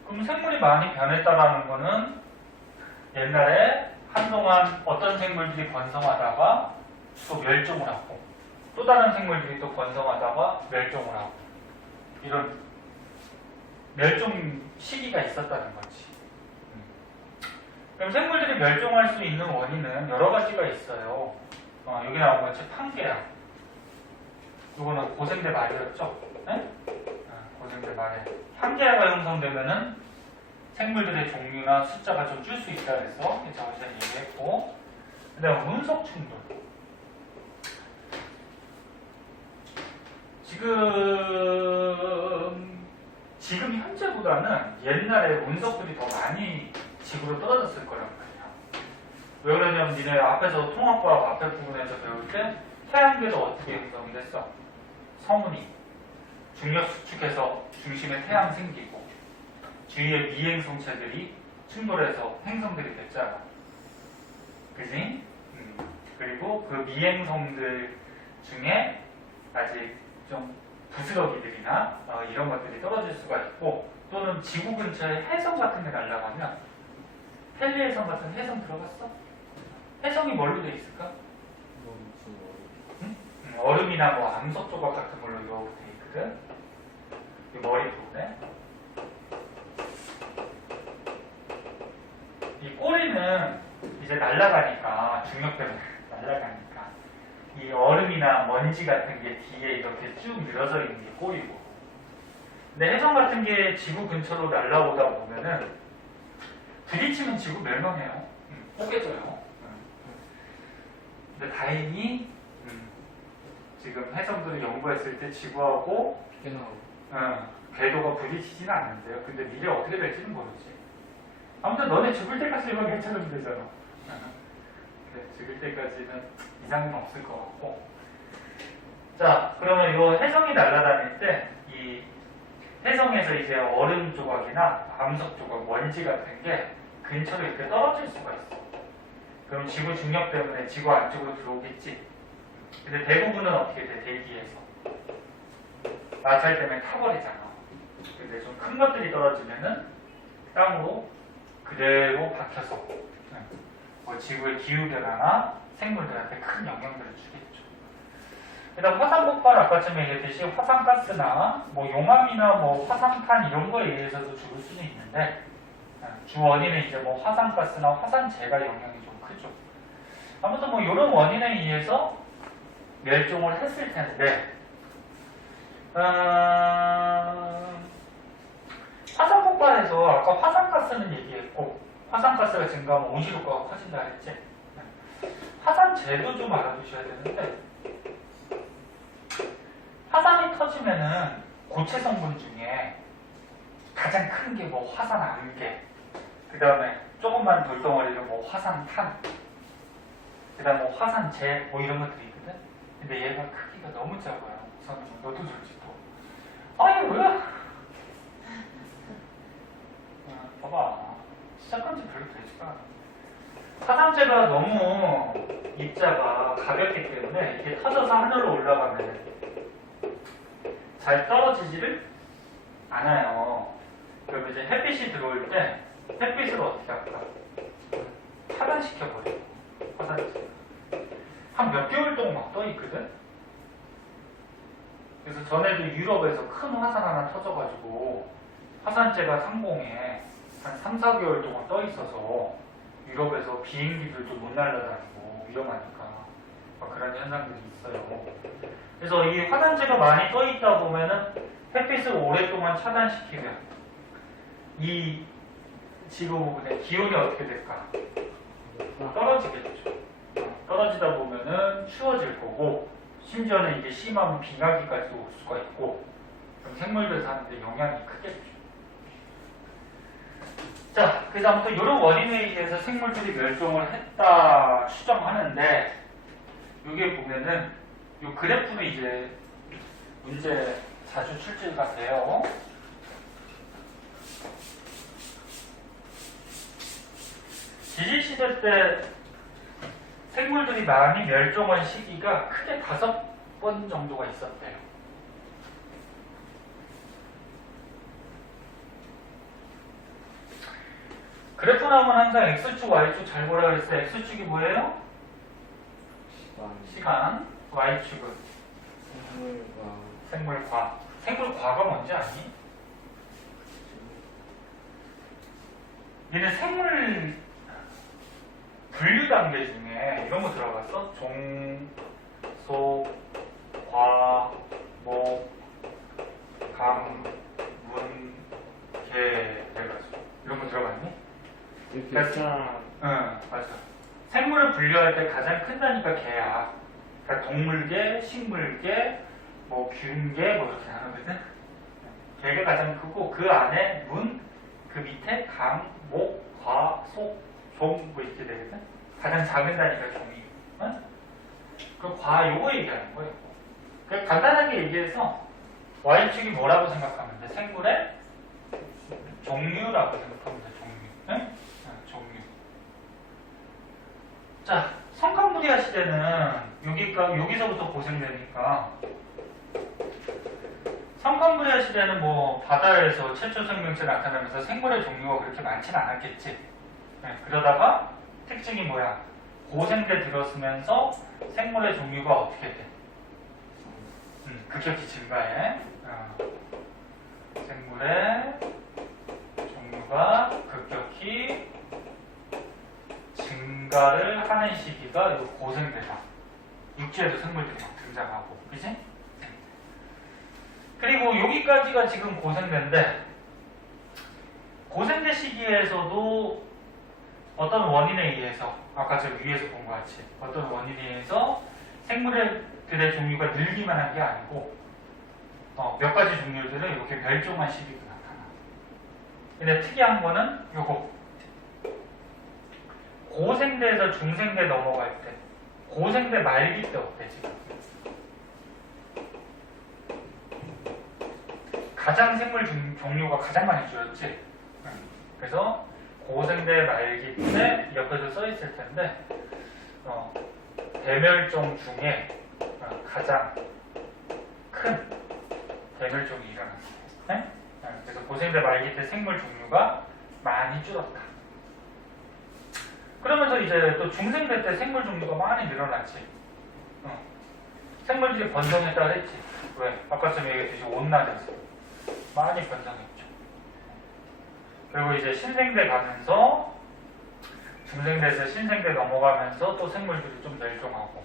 그럼 생물이 많이 변했다라는 거는 옛날에 한동안 어떤 생물들이 번성하다가 또 멸종을 하고 또 다른 생물들이 또 번성하다가 멸종을 하고 이런 멸종 시기가 있었다는 거지. 그럼 생물들이 멸종할 수 있는 원인은 여러 가지가 있어요. 여기 나온 것이 판계야. 이거는 고생대 말이었죠? 네? 고생대 말에 판계야가 형성되면은 생물들의 종류나 숫자가 좀 줄 수 있다 그래서 저번에 얘기했고, 그 다음 운석 충돌. 지금 현재보다는 옛날에 운석들이 더 많이 지구로 떨어졌을 거란 말이야. 왜 그러냐면 니네 앞에서 통합과학 앞에 부분에서 배울 때 태양계도 어떻게 형성이 됐어? 성운이 중력 수축해서 중심에 태양 생기고 주위의 미행성체들이 충돌해서 행성들이 됐잖아. 그지? 그리고 그 미행성들 중에 아직 좀 부스러기들이나 이런 것들이 떨어질 수가 있고, 또는 지구 근처에 해성 같은 데 날아가면 헬리해성 같은 해성 들어갔어? 해성이 뭘로 돼 있을까? 얼음이나 뭐 암석 조각 같은 걸로 이렇게 돼 있거든. 이 머리 부분에. 이 꼬리는 이제 날아가니까, 중력 때문에 날아가니까 이 얼음이나 먼지 같은 게 뒤에 이렇게 쭉 늘어져 있는 게 꼬리고, 근데 해성 같은 게 지구 근처로 날아오다 보면은 부딪히면 지구 멸망해요. 뽀개져요. 근데 다행히 지금 해성들을 연구했을 때 지구하고 궤도가 부딪히지는 않는데요. 근데 미래 어떻게 될지는 모르지. 아무튼 너네 죽을 때까지만 괜찮으면 되잖아. 근데 죽을 때까지는 이상은 없을 것 같고. 자, 그러면 이 혜성이 날아다닐 때 이 혜성에서 이제 얼음 조각이나 암석 조각, 먼지 같은 게 근처로 이렇게 떨어질 수가 있어. 그럼 지구 중력 때문에 지구 안쪽으로 들어오겠지. 근데 대부분은 어떻게 돼? 대기에서 마찰 때문에 타버리잖아. 근데 좀 큰 것들이 떨어지면은 땅으로 그대로 박혀서 뭐 지구의 기후 변화나 생물들한테 큰 영향들을 주겠죠. 그다음 화산 폭발 아까쯤 얘기했듯이 화산가스나 뭐 용암이나 뭐 화산탄 이런 거에 의해서도 죽을 수는 있는데 주 원인은 이제 뭐 화산가스나 화산재가 영향이 좀 크죠. 아무튼 뭐 이런 원인에 의해서 멸종을 했을 텐데 화산 폭발에서 아까 화산가스는 얘기했고 화산가스가 증가하면 온실효과가 커진다 했지. 화산재도 좀 알아두셔야 되는데 화산이 터지면은 고체 성분 중에 가장 큰 게 뭐 화산 암계, 그 다음에 조금만 돌덩어리로 뭐 화산탄, 그 다음 뭐 화산재 뭐 이런 것들이 있거든. 근데 얘가 크기가 너무 작아요. 우선 너도 좋지 또. 아니 뭐야? 봐봐. 시작한 지 별로 되지가 않아. 화산재가 너무 입자가 가볍기 때문에 이게 터져서 하늘로 올라가면 잘 떨어지지를 않아요. 그럼 이제 햇빛이 들어올 때 햇빛을 어떻게 할까? 차단시켜버려요. 화산재. 한 몇 개월 동안 막 떠 있거든? 그래서 전에도 유럽에서 큰 화산 하나 터져가지고 화산재가 상공에 한 3, 4개월 동안 떠 있어서 유럽에서 비행기들도 못 날아다니고 위험하니까 막 그런 현상들이 있어요. 그래서 이 화산재가 많이 떠 있다 보면은 햇빛을 오랫동안 차단시키면 이 지구 부분의 기온이 어떻게 될까? 떨어지겠죠. 떨어지다 보면은 추워질 거고 심지어는 이게 심하면 빙하기까지 올 수가 있고 그럼 생물들 사는데 영향이 크겠죠. 자, 그래서 아무튼 이런 원인에 의해서 생물들이 멸종을 했다 추정하는데 여기에 보면은 이 그래프는 이제 문제 자주 출제가 돼요. 지질시대 때 생물들이 많이 멸종한 시기가 크게 5번 정도가 있었대요. 그래프 나오면 항상 X축, Y축 잘 보라 그랬어요. X축이 뭐예요? 시간. Y축은 생물과. 생물과가 뭔지 아니? 얘는 생물 분류 단계 중에 이런 거 들어갔어? 종, 소, 과, 목, 감, 문, 개 해가지고 이런 거 들어갔니? 이렇게 응, 맞아. 생물을 분류할 때 가장 큰 단위가 개야. 그러니까 동물계, 식물계, 뭐 균계 뭐 이렇게 나누거든. 개가 가장 크고 그 안에 문, 그 밑에 감, 목, 과, 속, 종 뭐 이렇게 되거든. 가장 작은 단위가 종이. 응? 그 과 요거 얘기하는 거예요. 그 간단하게 얘기해서 Y축이 뭐라고 생각하면 돼? 생물의 종류라고 생각하면 돼. 종류. 응? 종류. 자, 성칸무리아 시대는 여기서부터 고생되니까 성칸무리아 시대는 뭐 바다에서 최초 생명체 나타나면서 생물의 종류가 그렇게 많지는 않았겠지. 네, 그러다가 특징이 뭐야? 고생대 들었으면서 생물의 종류가 어떻게 돼? 급격히 증가해. 생물의 종류가 급격히 증가를 하는 시기가 이 고생대다. 육지에도 생물들이 막 등장하고, 그지? 그리고 여기까지가 지금 고생대인데, 고생대 시기에서도 어떤 원인에 의해서, 아까 저 위에서 본 것 같이, 어떤 원인에 의해서 생물들의 종류가 늘기만 한 게 아니고, 몇 가지 종류들은 이렇게 멸종한 시기도 나타나. 근데 특이한 거는 요거. 고생대에서 중생대 넘어갈 때, 고생대 말기 때 어때 지금? 가장 생물 종류가 가장 많이 줄었지. 그래서 고생대 말기 때 옆에서 써 있을 텐데 대멸종 중에 가장 큰 대멸종이 일어났어요. 네? 그래서 고생대 말기 때 생물 종류가 많이 줄었다. 그러면서 이제 또 중생대 때 생물 종류가 많이 늘어났지. 생물들이 번성했다 그랬지. 왜? 아까 좀 얘기했듯이 온난해서 많이 번성했죠. 그리고 이제 신생대 가면서 중생대에서 신생대 넘어가면서 또 생물들이 좀 멸종하고.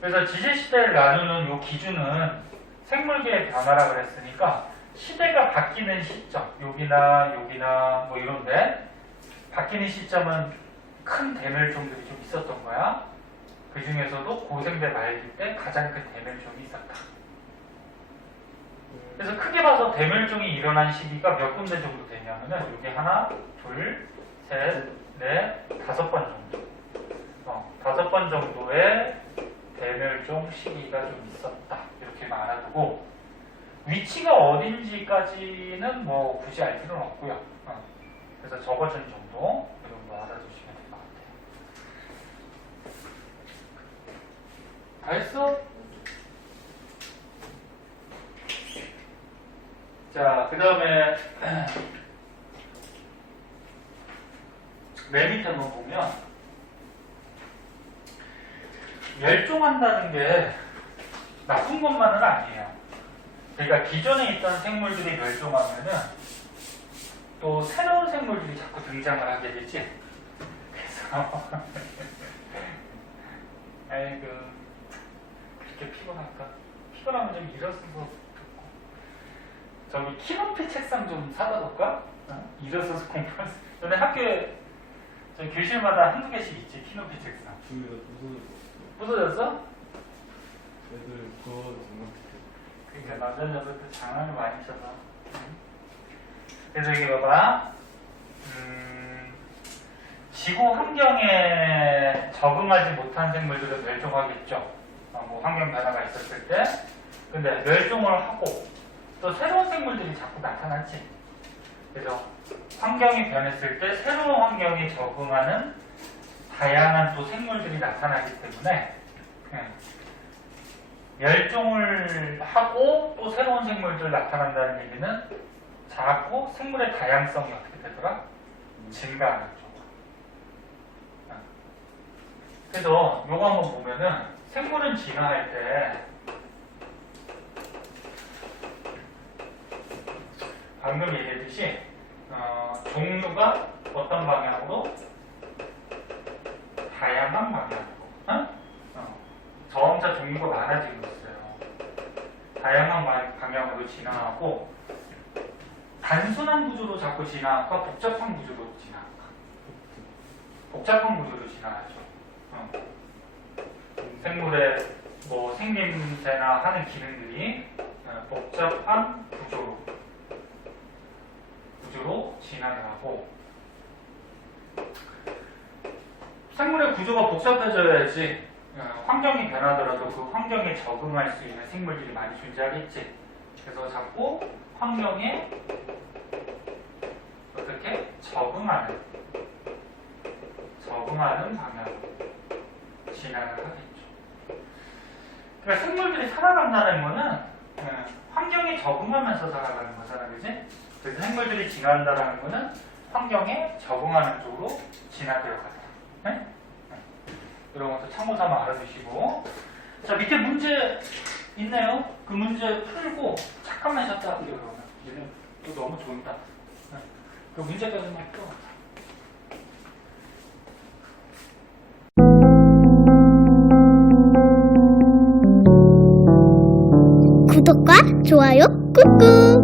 그래서 지제시대를 나누는 이 기준은 생물계의 변화라 그랬으니까 시대가 바뀌는 시점, 여기나 뭐 이런데 바뀌는 시점은 큰 대멸종들이 좀 있었던 거야. 그 중에서도 고생대 말기 때 가장 큰 대멸종이 있었다. 그래서 크게 봐서 대멸종이 일어난 시기가 몇 군데 정도 되냐면은 여기 하나, 둘, 셋, 넷, 5번 정도. 5번 정도의 대멸종 시기가 좀 있었다. 이렇게 알아두고 위치가 어딘지까지는 뭐 굳이 알 필요는 없고요. 그래서 적어준 정도 이 정도 알아두시면 될 것 같아요. 다 했어? 자, 그 다음에 맨 밑에 한번 보면 멸종한다는 게 나쁜 것만은 아니에요. 그러니까 기존에 있던 생물들이 멸종하면은 또 새로운 생물들이 자꾸 등장을 하게 되지. 그래서 아이고 그렇게 피곤할까? 피곤하면 좀 일어서서 듣고 저기 키높이 책상 좀 사다 놓을까? 일어서서 공부할 수. 전에 학교에 저 교실마다 한두 개씩 있지 키높이 책상. 중에다 부서졌어? 애들 그거 정말 그러니까 남자 녀석들 장난을 많이 쳐서. 그래서 여기 봐봐. 지구 환경에 적응하지 못한 생물들은 멸종하겠죠. 뭐 환경 변화가 있었을 때. 근데 멸종을 하고 또 새로운 생물들이 자꾸 나타났지. 그래서 환경이 변했을 때 새로운 환경에 적응하는 다양한 또 생물들이 나타나기 때문에 멸종을 하고 또 새로운 생물들 나타난다는 얘기는 자꾸 생물의 다양성이 어떻게 되더라? 증가하는 쪽. 그래서 요거 한번 보면은 생물은 진화할 때 방금 얘기했듯이 종류가 어떤 방향으로? 다양한 방향으로. 점차 종류가 많아지고 있어요. 다양한 방향으로 진화하고 단순한 구조로 자꾸 진화할까? 복잡한 구조로 진화할까? 복잡한 구조로 진화하죠. 생물의 뭐 생김새나 하는 기능들이 복잡한 구조로 진화를 하고 생물의 구조가 복잡해져야지 환경이 변하더라도 그 환경에 적응할 수 있는 생물들이 많이 존재하겠지. 그래서 자꾸 환경에 어떻게 적응하는 방향으로 진화를 하겠죠. 그러니까 생물들이 살아간다는 거는 환경에 적응하면서 살아가는 거잖아, 그지? 그래서 생물들이 진화한다는 거는 환경에 적응하는 쪽으로 진화되어 간다. 네? 이런 것도 참고 삼아 알아두시고. 자, 밑에 문제 있네요. 그 문제 풀고 잠깐만 쉬었다 할게요. 그러면 얘는 또 너무 좋다. 그 문제까지만 할게요. 구독과 좋아요 꾹꾹.